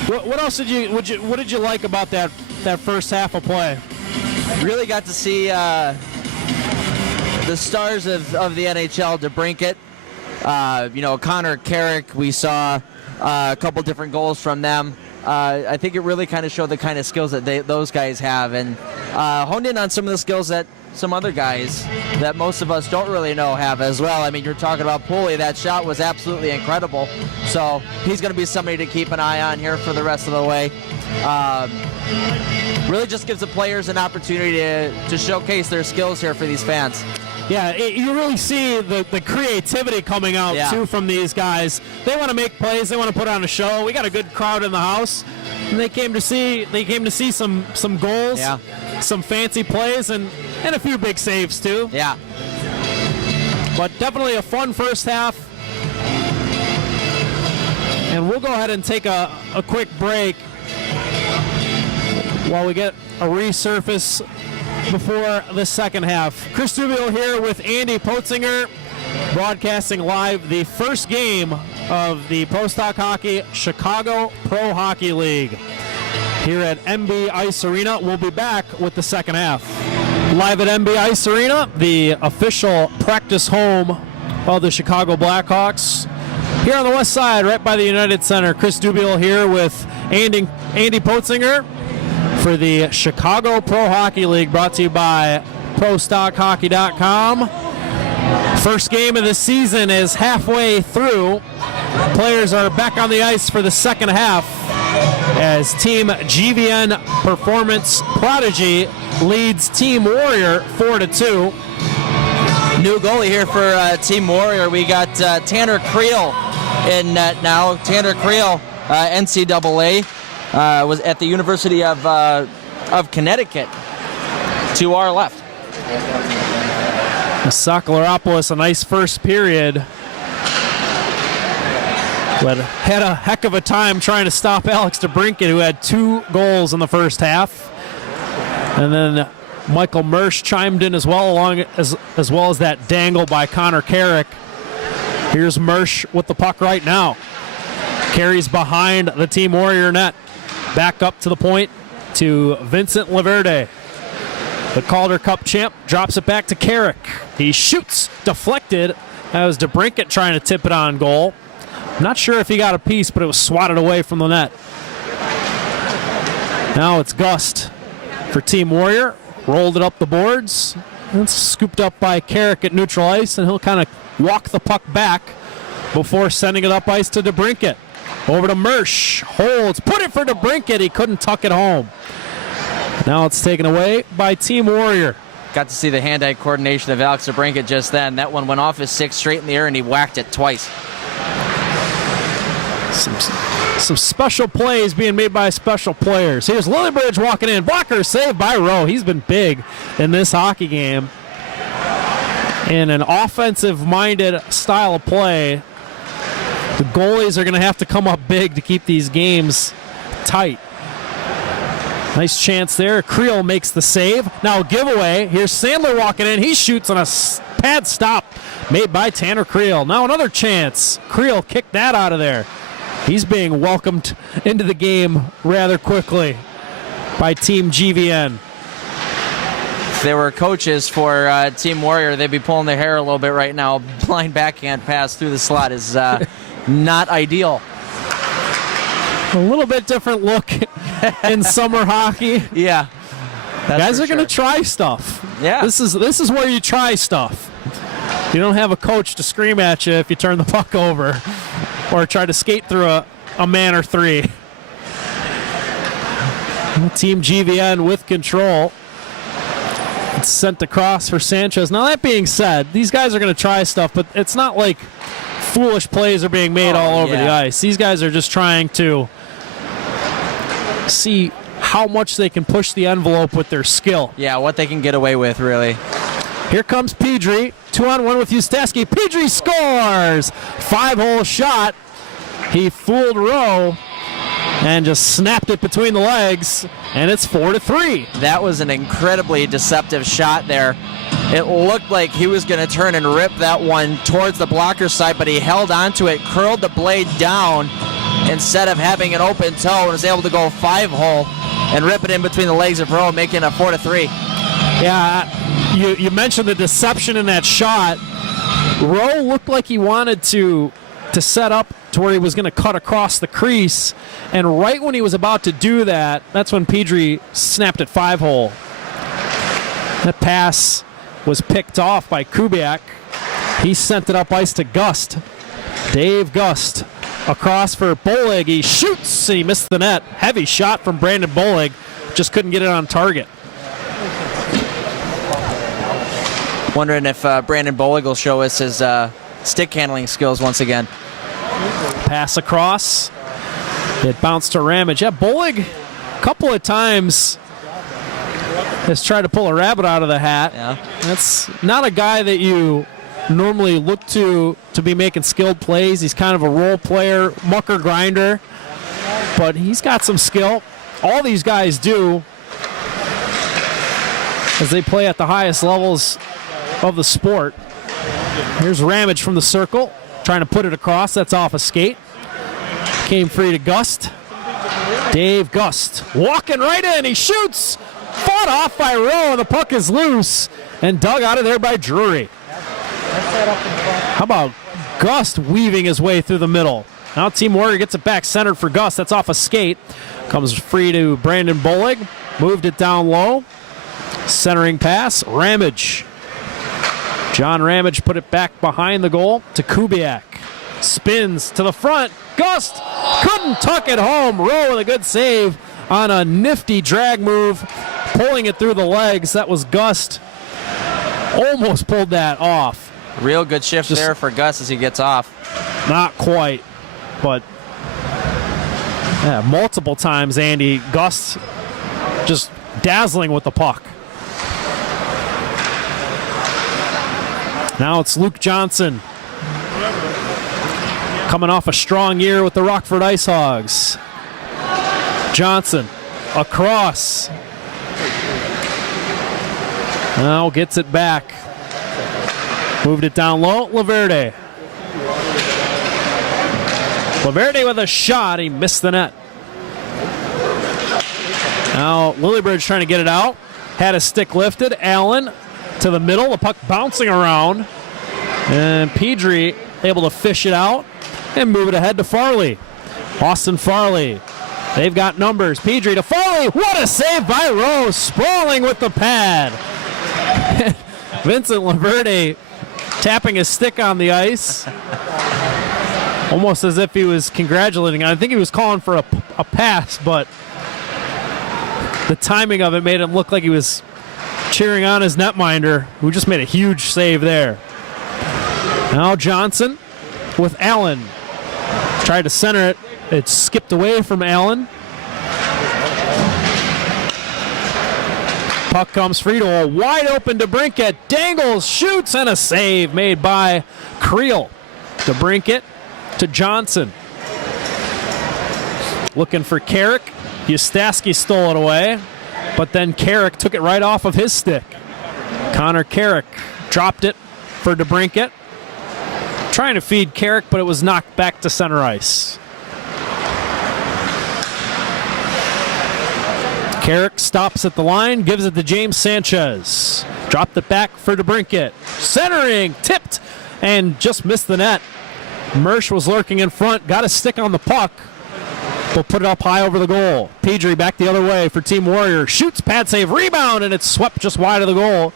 What else what did you like about that first half of play? Really got to see the stars of the NHL, DeBrincat, Connor Carrick. We saw a couple different goals from them. I think it really kind of showed the kind of skills that those guys have, and honed in on some of the skills that some other guys that most of us don't really know have as well. I mean, you're talking about Pooley. That shot was absolutely incredible. So he's going to be somebody to keep an eye on here for the rest of the way. Really just gives the players an opportunity to showcase their skills here for these fans. Yeah, you really see the creativity coming out, too, from these guys. They want to make plays. They want to put on a show. We got a good crowd in the house. And they came to see some goals, some fancy plays, and a few big saves, too. Yeah. But definitely a fun first half. And we'll go ahead and take a quick break while we get a resurface before the second half. Chris Dubio here with Andy Potzinger, broadcasting live the first game of the Pro Stock Hockey Chicago Pro Hockey League here at MB Ice Arena. We'll be back with the second half. Live at MB Ice Arena, the official practice home of the Chicago Blackhawks. Here on the west side, right by the United Center, Chris Dubio here with Andy Potzinger for the Chicago Pro Hockey League, brought to you by ProStockHockey.com. First game of the season is halfway through. Players are back on the ice for the second half as Team GVN Performance Prodigy leads Team Warrior 4-2. New goalie here for Team Warrior. We got Tanner Creel in net now. Tanner Creel, NCAA. Was at the University of Connecticut to our left. Sakleropoulos, a nice first period, but had a heck of a time trying to stop Alex DeBrincat, who had 2 goals in the first half. And then Michael Mersch chimed in as well, as well as that dangle by Connor Carrick. Here's Mersch with the puck right now. Carries behind the Team Warrior net. Back up to the point to Vincent Laverde. The Calder Cup champ drops it back to Carrick. He shoots, deflected. That was DeBrincat trying to tip it on goal. Not sure if he got a piece, but it was swatted away from the net. Now it's Gust for Team Warrior. Rolled it up the boards. It's scooped up by Carrick at neutral ice, and he'll kind of walk the puck back before sending it up ice to DeBrincat. Over to Mersch. Holds. Put it for DeBrincat. He couldn't tuck it home. Now it's taken away by Team Warrior. Got to see the hand-eye coordination of Alex DeBrincat just then. That one went off his stick straight in the air, and he whacked it twice. Some special plays being made by special players. Here's Lillibridge walking in. Blocker saved by Rowe. He's been big in this hockey game. In an offensive-minded style of play, the goalies are going to have to come up big to keep these games tight. Nice chance there. Creel makes the save. Now giveaway. Here's Sandler walking in. He shoots on a pad stop made by Tanner Creel. Now another chance. Creel kicked that out of there. He's being welcomed into the game rather quickly by Team GVN. If they were coaches for Team Warrior, they'd be pulling their hair a little bit right now. Blind backhand pass through the slot is not ideal. A little bit different look in summer hockey. Yeah. Guys are going to try stuff. Yeah. This is where you try stuff. You don't have a coach to scream at you if you turn the puck over or try to skate through a man or three. Team GVN with control. It's sent across for Sanchez. Now, that being said, these guys are going to try stuff, but it's not like foolish plays are being made all over the ice. These guys are just trying to see how much they can push the envelope with their skill. Yeah, what they can get away with, really. Here comes Pedri. 2-on-1 with Ustaski. Pedri scores! 5-hole shot. He fooled Rowe and just snapped it between the legs, and it's 4-3. That was an incredibly deceptive shot there. It looked like he was going to turn and rip that one towards the blocker side, but he held onto it, curled the blade down instead of having an open toe, and was able to go 5-hole and rip it in between the legs of Rowe, making it a 4-3. Yeah, you mentioned the deception in that shot. Rowe looked like he wanted to set up to where he was going to cut across the crease, and right when he was about to do that, that's when Pedri snapped it 5-hole. That pass was picked off by Kubiak. He sent it up ice to Gust. Dave Gust across for Bolig. He shoots, and he missed the net. Heavy shot from Brandon Bolig. Just couldn't get it on target. Wondering if Brandon Bolig will show us his stick handling skills once again. Pass across. It bounced to Ramage. Yeah, Bolig a couple of times has tried to pull a rabbit out of the hat. Yeah. That's not a guy that you normally look to be making skilled plays. He's kind of a role player, mucker grinder, but he's got some skill. All these guys do as they play at the highest levels of the sport. Here's Ramage from the circle, trying to put it across. That's off a skate. Came free to Gust. Dave Gust walking right in. He shoots. Fought off by Rowe, and the puck is loose and dug out of there by Drury. How about Gust weaving his way through the middle? Now Team Warrior gets it back centered for Gust. That's off a skate. Comes free to Brandon Bolig. Moved it down low. Centering pass. Ramage. John Ramage put it back behind the goal to Kubiak. Spins to the front. Gust couldn't tuck it home. Rowe with a good save on a nifty drag move, pulling it through the legs. That was Gust. Almost pulled that off. Real good shift there for Gus as he gets off. Not quite, but yeah, multiple times, Andy. Gust just dazzling with the puck. Now it's Luke Johnson, coming off a strong year with the Rockford Ice Hogs. Johnson across. Now gets it back. Moved it down low. Laverde. Laverde with a shot. He missed the net. Now Lillibridge trying to get it out. Had a stick lifted. Allen to the middle. The puck bouncing around. And Pedri able to fish it out and move it ahead to Farley. Austin Farley. They've got numbers. Pedri to Farley. What a save by Rose. Sprawling with the pad. Vincent Laverde tapping his stick on the ice. Almost as if he was congratulating. I think he was calling for a pass, but the timing of it made him look like he was cheering on his netminder, who just made a huge save there. Now Johnson with Allen. Tried to center it. It skipped away from Allen. Puck comes free to a wide open DeBrincat. Dangles, shoots, and a save made by Creel. DeBrincat to Johnson. Looking for Carrick. Ustaski stole it away, but then Carrick took it right off of his stick. Connor Carrick dropped it for DeBrincat. Trying to feed Carrick, but it was knocked back to center ice. Carrick stops at the line, gives it to James Sanchez. Dropped it back for DeBrincat. Centering, tipped, and just missed the net. Mersch was lurking in front, got a stick on the puck. Will put it up high over the goal. Pedri back the other way for Team Warrior. Shoots, pad save, rebound, and it's swept just wide of the goal.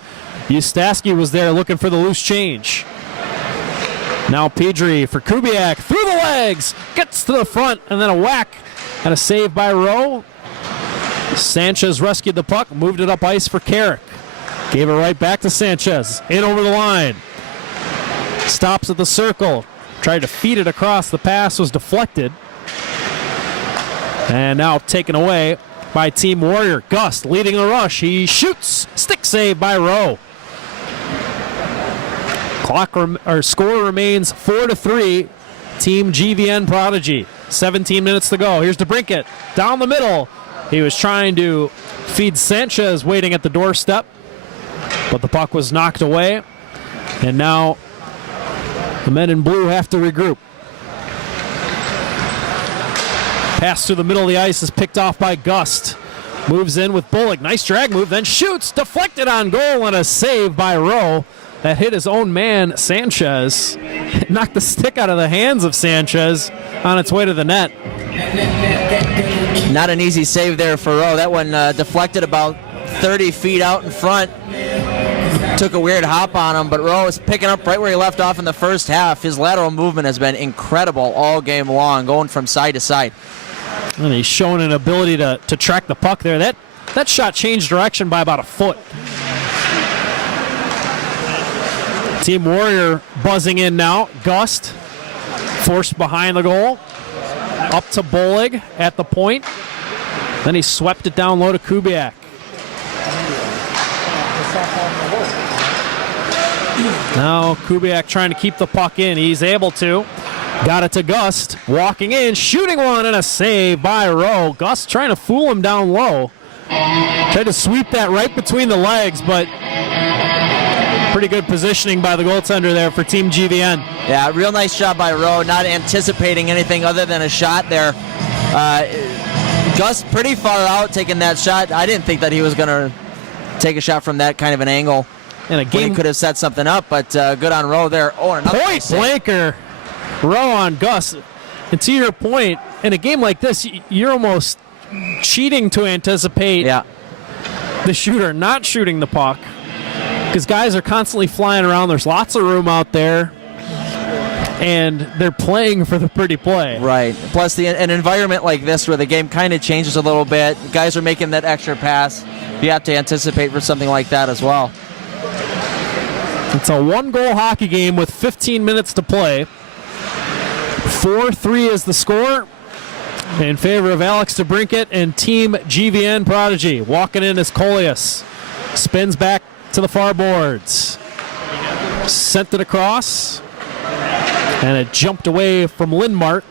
Ustaski was there looking for the loose change. Now Pedri for Kubiak, through the legs, gets to the front, and then a whack and a save by Rowe. Sanchez rescued the puck, moved it up ice for Carrick. Gave it right back to Sanchez, in over the line. Stops at the circle, tried to feed it across, the pass was deflected. And now taken away by Team Warrior. Gust leading the rush. He shoots. Stick save by Rowe. Score remains 4-3. Team GVN Prodigy. 17 minutes to go. Here's DeBrincat down the middle. He was trying to feed Sanchez waiting at the doorstep, but the puck was knocked away. And now the men in blue have to regroup. Pass through the middle of the ice is picked off by Gust. Moves in with Bullock. Nice drag move, then shoots. Deflected on goal and a save by Rowe. That hit his own man, Sanchez. It knocked the stick out of the hands of Sanchez on its way to the net. Not an easy save there for Rowe. That one deflected about 30 feet out in front. Took a weird hop on him, but Rowe is picking up right where he left off in the first half. His lateral movement has been incredible all game long, going from side to side. And he's shown an ability to track the puck there. That shot changed direction by about a foot. Team Warrior buzzing in now. Gust forced behind the goal. Up to Bolig at the point. Then he swept it down low to Kubiak. Now Kubiak trying to keep the puck in. He's able to. Got it to Gust. Walking in, shooting one, and a save by Rowe. Gust trying to fool him down low. Tried to sweep that right between the legs, but pretty good positioning by the goaltender there for Team GVN. Yeah, real nice job by Rowe, not anticipating anything other than a shot there. Gust pretty far out taking that shot. I didn't think that he was going to take a shot from that kind of an angle. And a game he could have set something up, but good on Rowe there. Oh, another point blanker. Rowe on Gus. And to your point, in a game like this, you're almost cheating to anticipate the shooter not shooting the puck, because guys are constantly flying around. There's lots of room out there, and they're playing for the pretty play. Right. Plus, an environment like this where the game kind of changes a little bit, guys are making that extra pass. You have to anticipate for something like that as well. It's a one-goal hockey game with 15 minutes to play. 4-3 is the score in favor of Alex DeBrincat and Team GVN Prodigy. Walking in is Coleus. Spins back to the far boards. Sent it across. And it jumped away from Lindmark.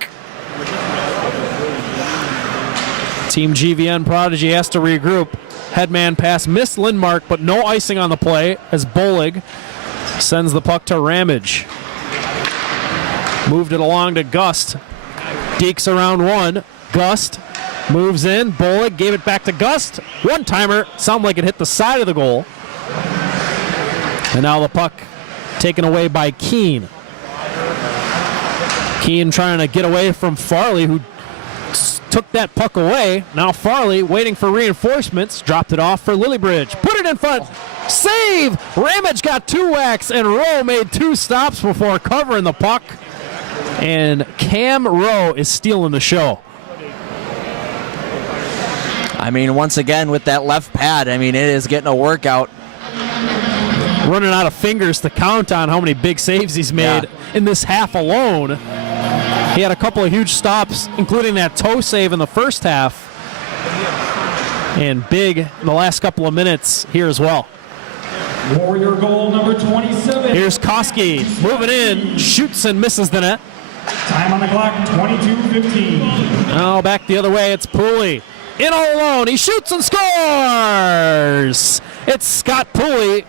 Team GVN Prodigy has to regroup. Headman pass missed Lindmark, but no icing on the play as Bolig sends the puck to Ramage. Moved it along to Gust. Dekes around one. Gust Moves in. Bolig gave it back to Gust. One-timer. Sounded like it hit the side of the goal. And now the puck taken away by Keene. Keene trying to get away from Farley, who took that puck away. Now Farley waiting for reinforcements. Dropped it off for Lillibridge. Put it in front. Save! Ramage got 2 whacks, and Rowe made 2 stops before covering the puck. And Cam Rowe is stealing the show. I mean, once again, with that left pad, I mean, it is getting a workout. Running out of fingers to count on how many big saves he's made in this half alone. He had a couple of huge stops, including that toe save in the first half. And big in the last couple of minutes here as well. Warrior goal number 27. Here's Koski moving in, shoots and misses the net. Time on the clock, 22:15. Now back the other way, it's Pooley. In all alone, he shoots and scores! It's Scott Pooley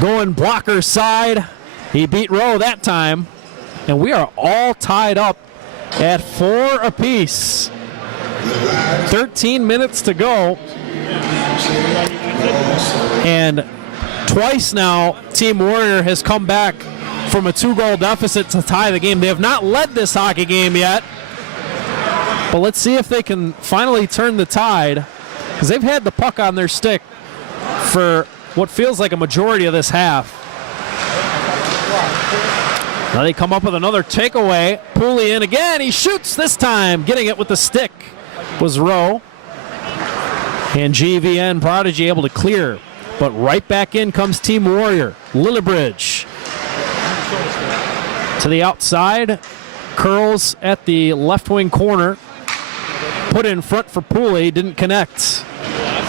going blocker side. He beat Rowe that time. And we are all tied up at 4 apiece. 13 minutes to go. And twice now, Team Warrior has come back from a 2-goal deficit to tie the game. They have not led this hockey game yet. But let's see if they can finally turn the tide, because they've had the puck on their stick for what feels like a majority of this half. Now they come up with another takeaway. Pooley in again. He shoots this time. Getting it with the stick was Rowe. And GVN Prodigy able to clear. But right back in comes Team Warrior. Lillibridge to the outside. Curls at the left wing corner. Put in front for Pooley, didn't connect.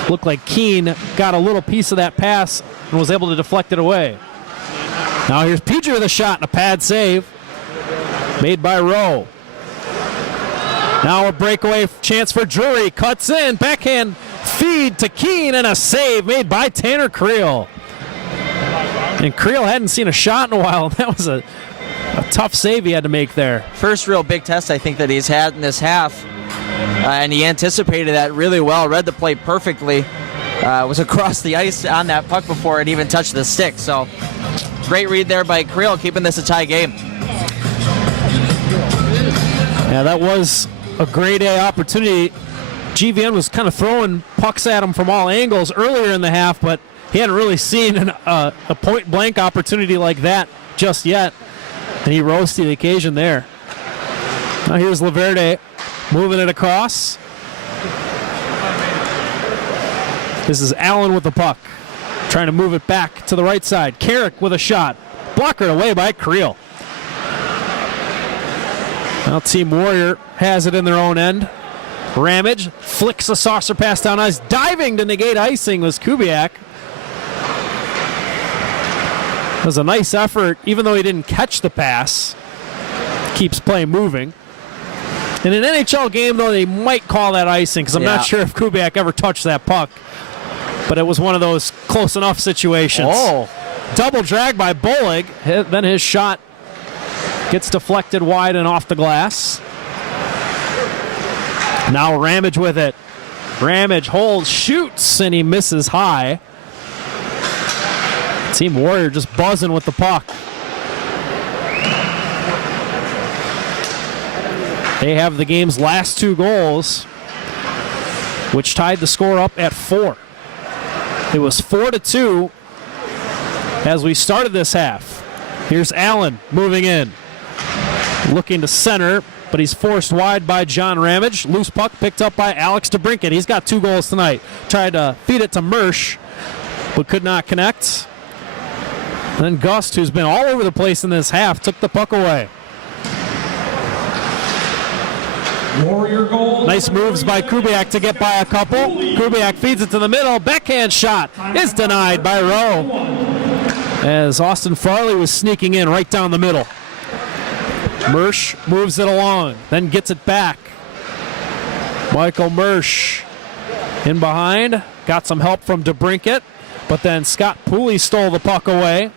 Looked like Keene got a little piece of that pass and was able to deflect it away. Now here's Pedro with a shot and a pad save made by Rowe. Now a breakaway chance for Drury. Cuts in, backhand feed to Keene, and a save made by Tanner Creel. And Creel hadn't seen a shot in a while. That was a tough save he had to make there. First real big test I think that he's had in this half. And he anticipated that really well, read the play perfectly. Was across the ice on that puck before it even touched the stick. So great read there by Creel, keeping this a tie game. Yeah, that was a grade A opportunity. GVN was kind of throwing pucks at him from all angles earlier in the half, but he hadn't really seen a point-blank opportunity like that just yet. And he rose to the occasion there. Now here's Laverde moving it across. This is Allen with the puck, trying to move it back to the right side. Carrick with a shot. Blockered away by Creel. Now Team Warrior has it in their own end. Ramage flicks a saucer pass down ice. Diving to negate icing was Kubiak. It was a nice effort, even though he didn't catch the pass. Keeps play moving. In an NHL game, though, they might call that icing, because I'm not sure if Kubiak ever touched that puck. But it was one of those close enough situations. Oh. Double drag by Bolig. Then his shot gets deflected wide and off the glass. Now Ramage with it. Ramage holds, shoots, and he misses high. Team Warrior just buzzing with the puck. They have the game's last 2 goals, which tied the score up at 4. It was 4-2 as we started this half. Here's Allen moving in, looking to center, but he's forced wide by John Ramage. Loose puck picked up by Alex DeBrincat. He's got 2 goals tonight. Tried to feed it to Mersch, but could not connect. And then Gust, who's been all over the place in this half, took the puck away. Warrior goal. Nice moves by Kubiak to get by a couple. Kubiak feeds it to the middle. Backhand shot is denied by Rowe, as Austin Farley was sneaking in right down the middle. Mersch moves it along, then gets it back. Michael Mersch in behind. Got some help from DeBrincat, but then Scott Pooley stole the puck away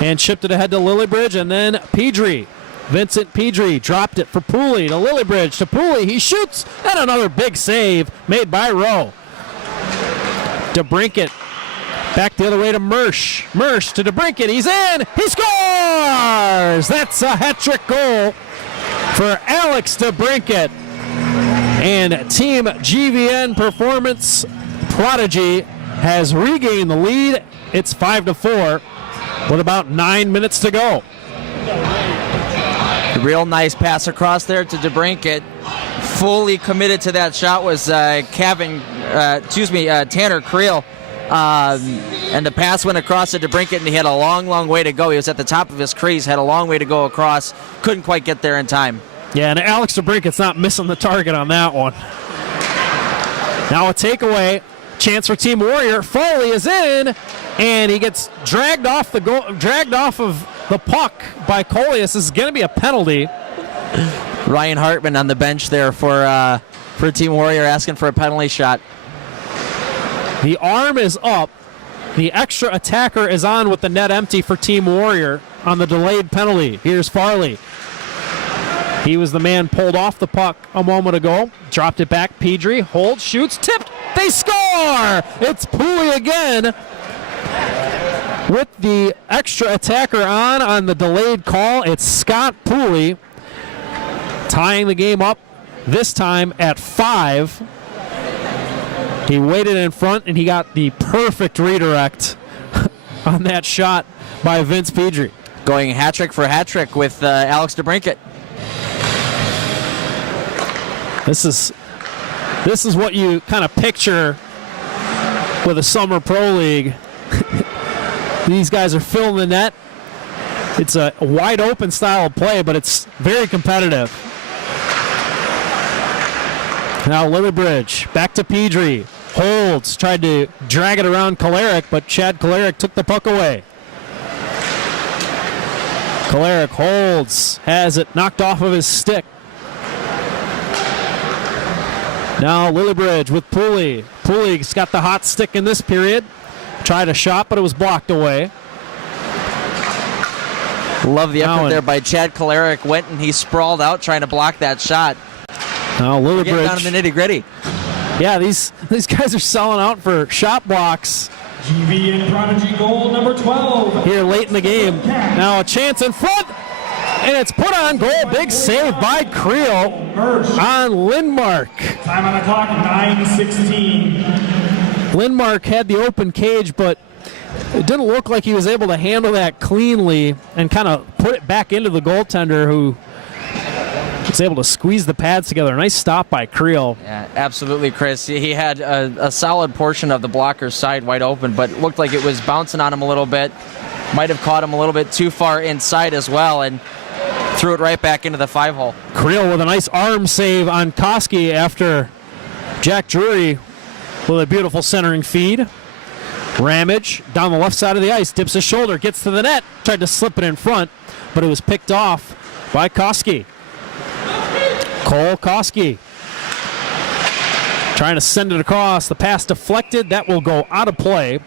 and chipped it ahead to Lillibridge, and then Pedri Vincent Pedri dropped it for Pooley to Lillibridge to Pooley. He shoots, and another big save made by Rowe. DeBrincat back the other way to Mersch. Mersch to DeBrincat. He's in. He scores! That's a hat-trick goal for Alex DeBrincat. And Team GVN Performance Prodigy has regained the lead. It's 5-4 with about 9 minutes to go. Real nice pass across there to DeBrincat. Fully committed to that shot was Tanner Creel. And the pass went across to DeBrincat, and he had a long, long way to go. He was at the top of his crease, had a long way to go across. Couldn't quite get there in time. Yeah, and Alex DeBrincat's not missing the target on that one. Now a takeaway. Chance for Team Warrior. Foley is in, and he gets dragged off of the puck by Coleus. This is going to be a penalty. Ryan Hartman on the bench there for Team Warrior asking for a penalty shot. The arm is up. The extra attacker is on with the net empty for Team Warrior on the delayed penalty. Here's Farley. He was the man pulled off the puck a moment ago. Dropped it back. Pedri holds, shoots, tipped. They score! It's Pooley again with the extra attacker on the delayed call. It's Scott Pooley tying the game up, this time at 5. He waited in front, and he got the perfect redirect on that shot by Vince Pedri. Going hat-trick for hat-trick with Alex DeBrincat. This is what you kind of picture with a summer pro league. These guys are filling the net. It's a wide open style of play, but it's very competitive. Now Lillibridge back to Pedri. Holds, tried to drag it around Kolarek, but Chad Kolarek took the puck away. Kolarek holds, has it knocked off of his stick. Now Lillibridge with Pooley. Pooley's got the hot stick in this period. Tried a shot, but it was blocked away. Love the effort there by Chad Kolarek. Went and he sprawled out trying to block that shot. Now Lillibridge. Getting down to the nitty-gritty. Yeah, these guys are selling out for shot blocks. GVN Prodigy goal number 12. Here late in the game. Now a chance in front. And it's put on goal. Big save by Creel on Lindmark. Time on the clock, 9:16. Lindmark had the open cage, but it didn't look like he was able to handle that cleanly and kind of put it back into the goaltender, who was able to squeeze the pads together. Nice stop by Creel. Yeah, absolutely, Chris. He had a solid portion of the blocker's side wide open, but looked like it was bouncing on him a little bit. Might have caught him a little bit too far inside as well, and threw it right back into the 5-hole. Creel with a nice arm save on Koski after Jack Drury with a beautiful centering feed. Ramage down the left side of the ice, dips his shoulder, gets to the net, tried to slip it in front, but it was picked off by Koski. Cole Koski trying to send it across. The pass deflected. That will go out of play.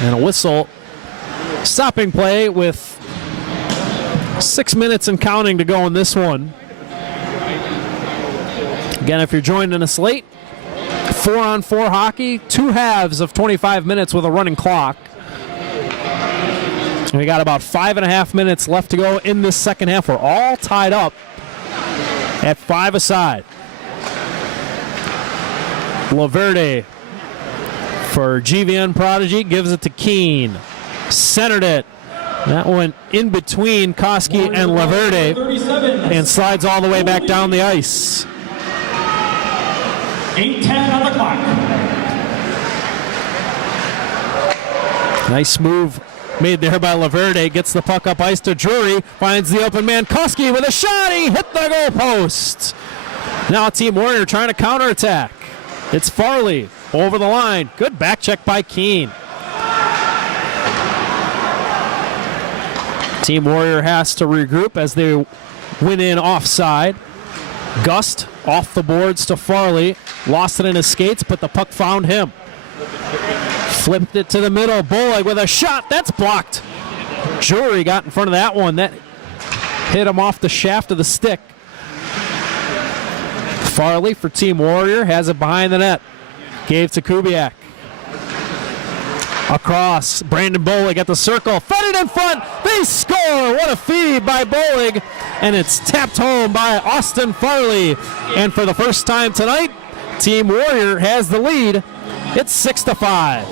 And a whistle. Stopping play with 6 minutes and counting to go in this one. Again, if you're joining us late, 4-on-4 hockey, 2 halves of 25 minutes with a running clock. And we got about 5.5 minutes left to go in this second half. We're all tied up at 5 aside. Laverde for GVN Prodigy gives it to Keene. Centered it. That went in between Koski and Laverde and slides all the way back down the ice. 8:10 on the clock. Nice move made there by Laverde. Gets the puck up ice to Drury. Finds the open man. Koski with a shot. He hit the goal post. Now Team Warrior trying to counterattack. It's Farley over the line. Good back check by Keene. Team Warrior has to regroup as they went in offside. Gust off the boards to Farley. Lost it in his skates, but the puck found him. Flipped it to the middle. Bullock with a shot. That's blocked. Drury got in front of that one. That hit him off the shaft of the stick. Farley for Team Warrior has it behind the net. Gave to Kubiak. Across, Brandon Bolig at the circle, fed it in front, they score! What a feed by Bolig, and it's tapped home by Austin Farley. And for the first time tonight, Team Warrior has the lead. It's 6-5.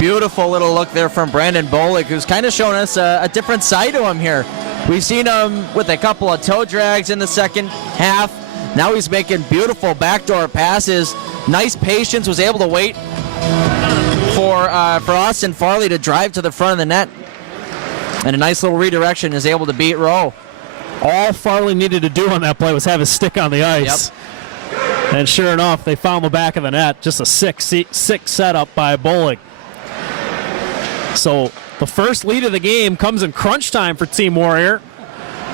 Beautiful little look there from Brandon Bolig, who's kind of shown us a different side to him here. We've seen him with a couple of toe drags in the second half. Now he's making beautiful backdoor passes. Nice patience, was able to wait for Austin Farley to drive to the front of the net. And a nice little redirection, is able to beat Rowe. All Farley needed to do on that play was have his stick on the ice. Yep. And sure enough, they found the back of the net. Just a sick setup by Bolig. So the first lead of the game comes in crunch time for Team Warrior.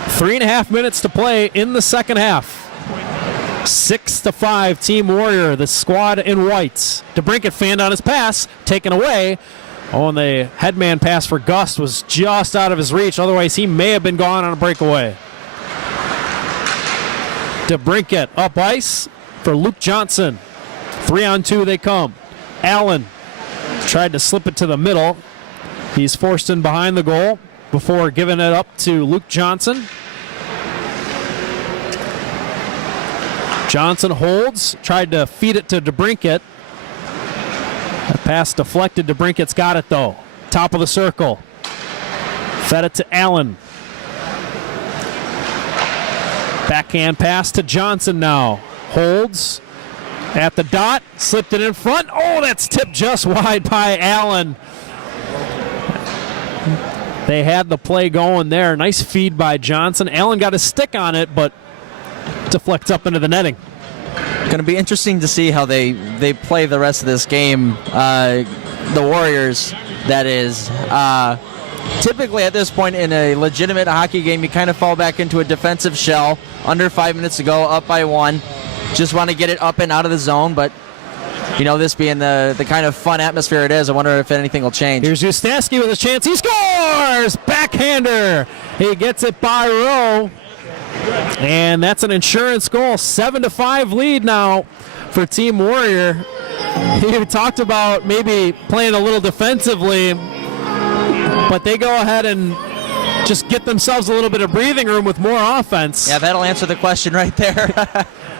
3.5 minutes to play in the second half. 6-5 Team Warrior, the squad in whites. DeBrincat fanned on his pass, taken away. Oh, and the headman pass for Gust was just out of his reach. Otherwise, he may have been gone on a breakaway. DeBrincat up ice for Luke Johnson. 3-on-2 they come. Allen tried to slip it to the middle. He's forced in behind the goal before giving it up to Luke Johnson. Johnson holds, tried to feed it to DeBrincat. That pass deflected. DeBrincat's got it though. Top of the circle. Fed it to Allen. Backhand pass to Johnson now. Holds at the dot. Slipped it in front. Oh, that's tipped just wide by Allen. They had the play going there. Nice feed by Johnson. Allen got a stick on it, but deflects up into the netting. Going to be interesting to see how they play the rest of this game. The Warriors, that is. Typically at this point in a legitimate hockey game, you kind of fall back into a defensive shell. Under 5 minutes to go, up by 1. Just want to get it up and out of the zone, but you know, this being the kind of fun atmosphere it is, I wonder if anything will change. Here's Ustaski with a chance. He scores! Backhander. He gets it by Rowe. And that's an insurance goal. 7-5 lead now for Team Warrior. He talked about maybe playing a little defensively, but they go ahead and just get themselves a little bit of breathing room with more offense. Yeah, that'll answer the question right there.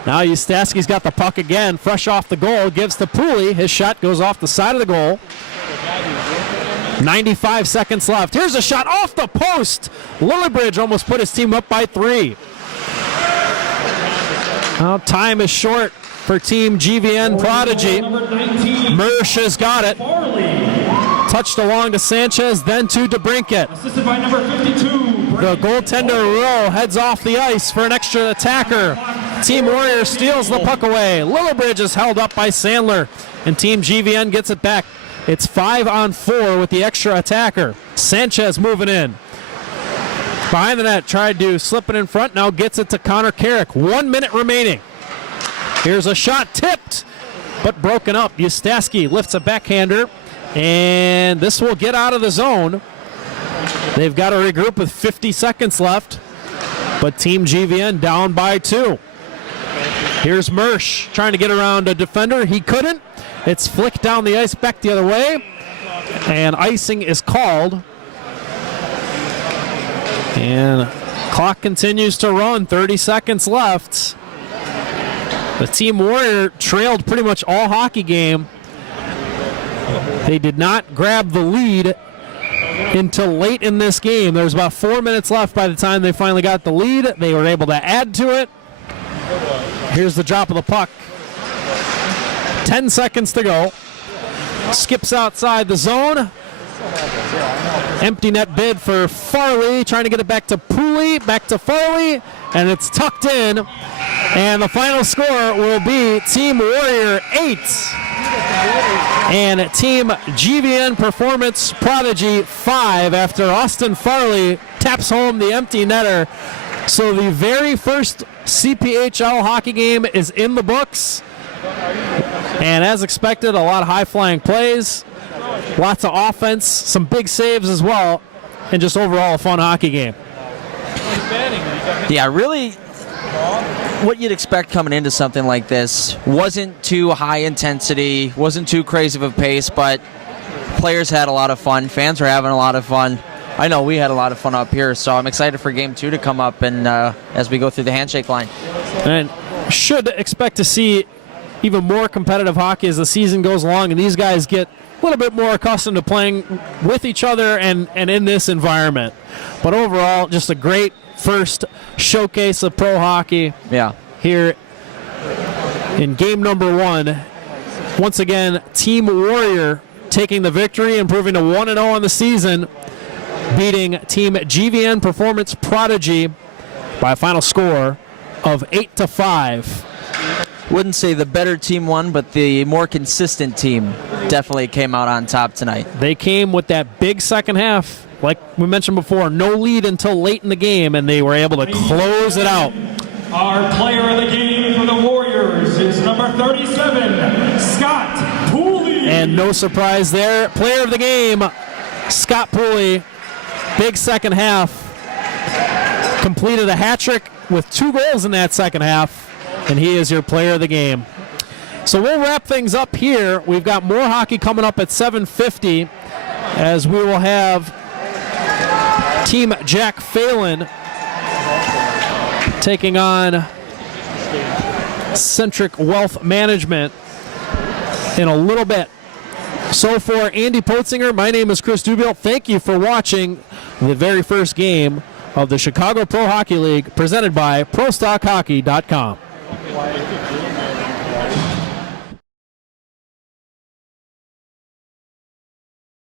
Now Ustaski's got the puck again, fresh off the goal, gives to Pooley. His shot goes off the side of the goal. 95 seconds left. Here's a shot off the post. Lillibridge almost put his team up by 3. Well, time is short for Team GVN Prodigy. Mersch has got it. Touched along to Sanchez, then to DeBrincat. Assisted by number 52. The goaltender Rowe heads off the ice for an extra attacker. Team Warrior steals the puck away. Lillibridge is held up by Sandler, and Team GVN gets it back. It's 5-on-4 with the extra attacker. Sanchez moving in. Behind the net, tried to slip it in front, now gets it to Connor Carrick. 1 minute remaining. Here's a shot tipped, but broken up. Ustaski lifts a backhander, and this will get out of the zone. They've got to regroup with 50 seconds left, but Team GVN down by 2. Here's Mersch trying to get around a defender. He couldn't. It's flicked down the ice back the other way, and icing is called. And clock continues to run. 30 seconds left. The Team Warrior trailed pretty much all hockey game. They did not grab the lead until late in this game. There was about 4 minutes left by the time they finally got the lead. They were able to add to it. Here's the drop of the puck. 10 seconds to go. Skips outside the zone. Empty net bid for Farley, trying to get it back to Pooley, back to Farley, and it's tucked in. And the final score will be Team Warrior 8 and Team GVN Performance Prodigy 5 after Austin Farley taps home the empty netter. So the very first CPHL hockey game is in the books. And as expected, a lot of high-flying plays, lots of offense, some big saves as well. and just overall a fun hockey game. Yeah, really what you'd expect coming into something like this. Wasn't too high intensity, wasn't too crazy of a pace, but players had a lot of fun. Fans were having a lot of fun. I know we had a lot of fun up here, so I'm excited for Game 2 to come up and as we go through the handshake line. And should expect to see even more competitive hockey as the season goes along and these guys get a little bit more accustomed to playing with each other and in this environment. But overall, just a great first showcase of pro hockey here in game number 1. Once again, Team Warrior taking the victory, improving to 1-0 on the season, beating Team GVN Performance Prodigy by a final score of 8-5. Wouldn't say the better team won, but the more consistent team definitely came out on top tonight. They came with that big second half. Like we mentioned before, no lead until late in the game, and they were able to close it out. Our player of the game for the Warriors is number 37, Scott Pooley. And no surprise there, player of the game, Scott Pooley. Big second half. Completed a hat trick with 2 goals in that second half. And he is your player of the game. So we'll wrap things up here. We've got more hockey coming up at 7:50 as we will have Team Jack Phelan taking on Centric Wealth Management in a little bit. So for Andy Potzinger, my name is Chris Dubiel. Thank you for watching the very first game of the Chicago Pro Hockey League presented by ProStockHockey.com.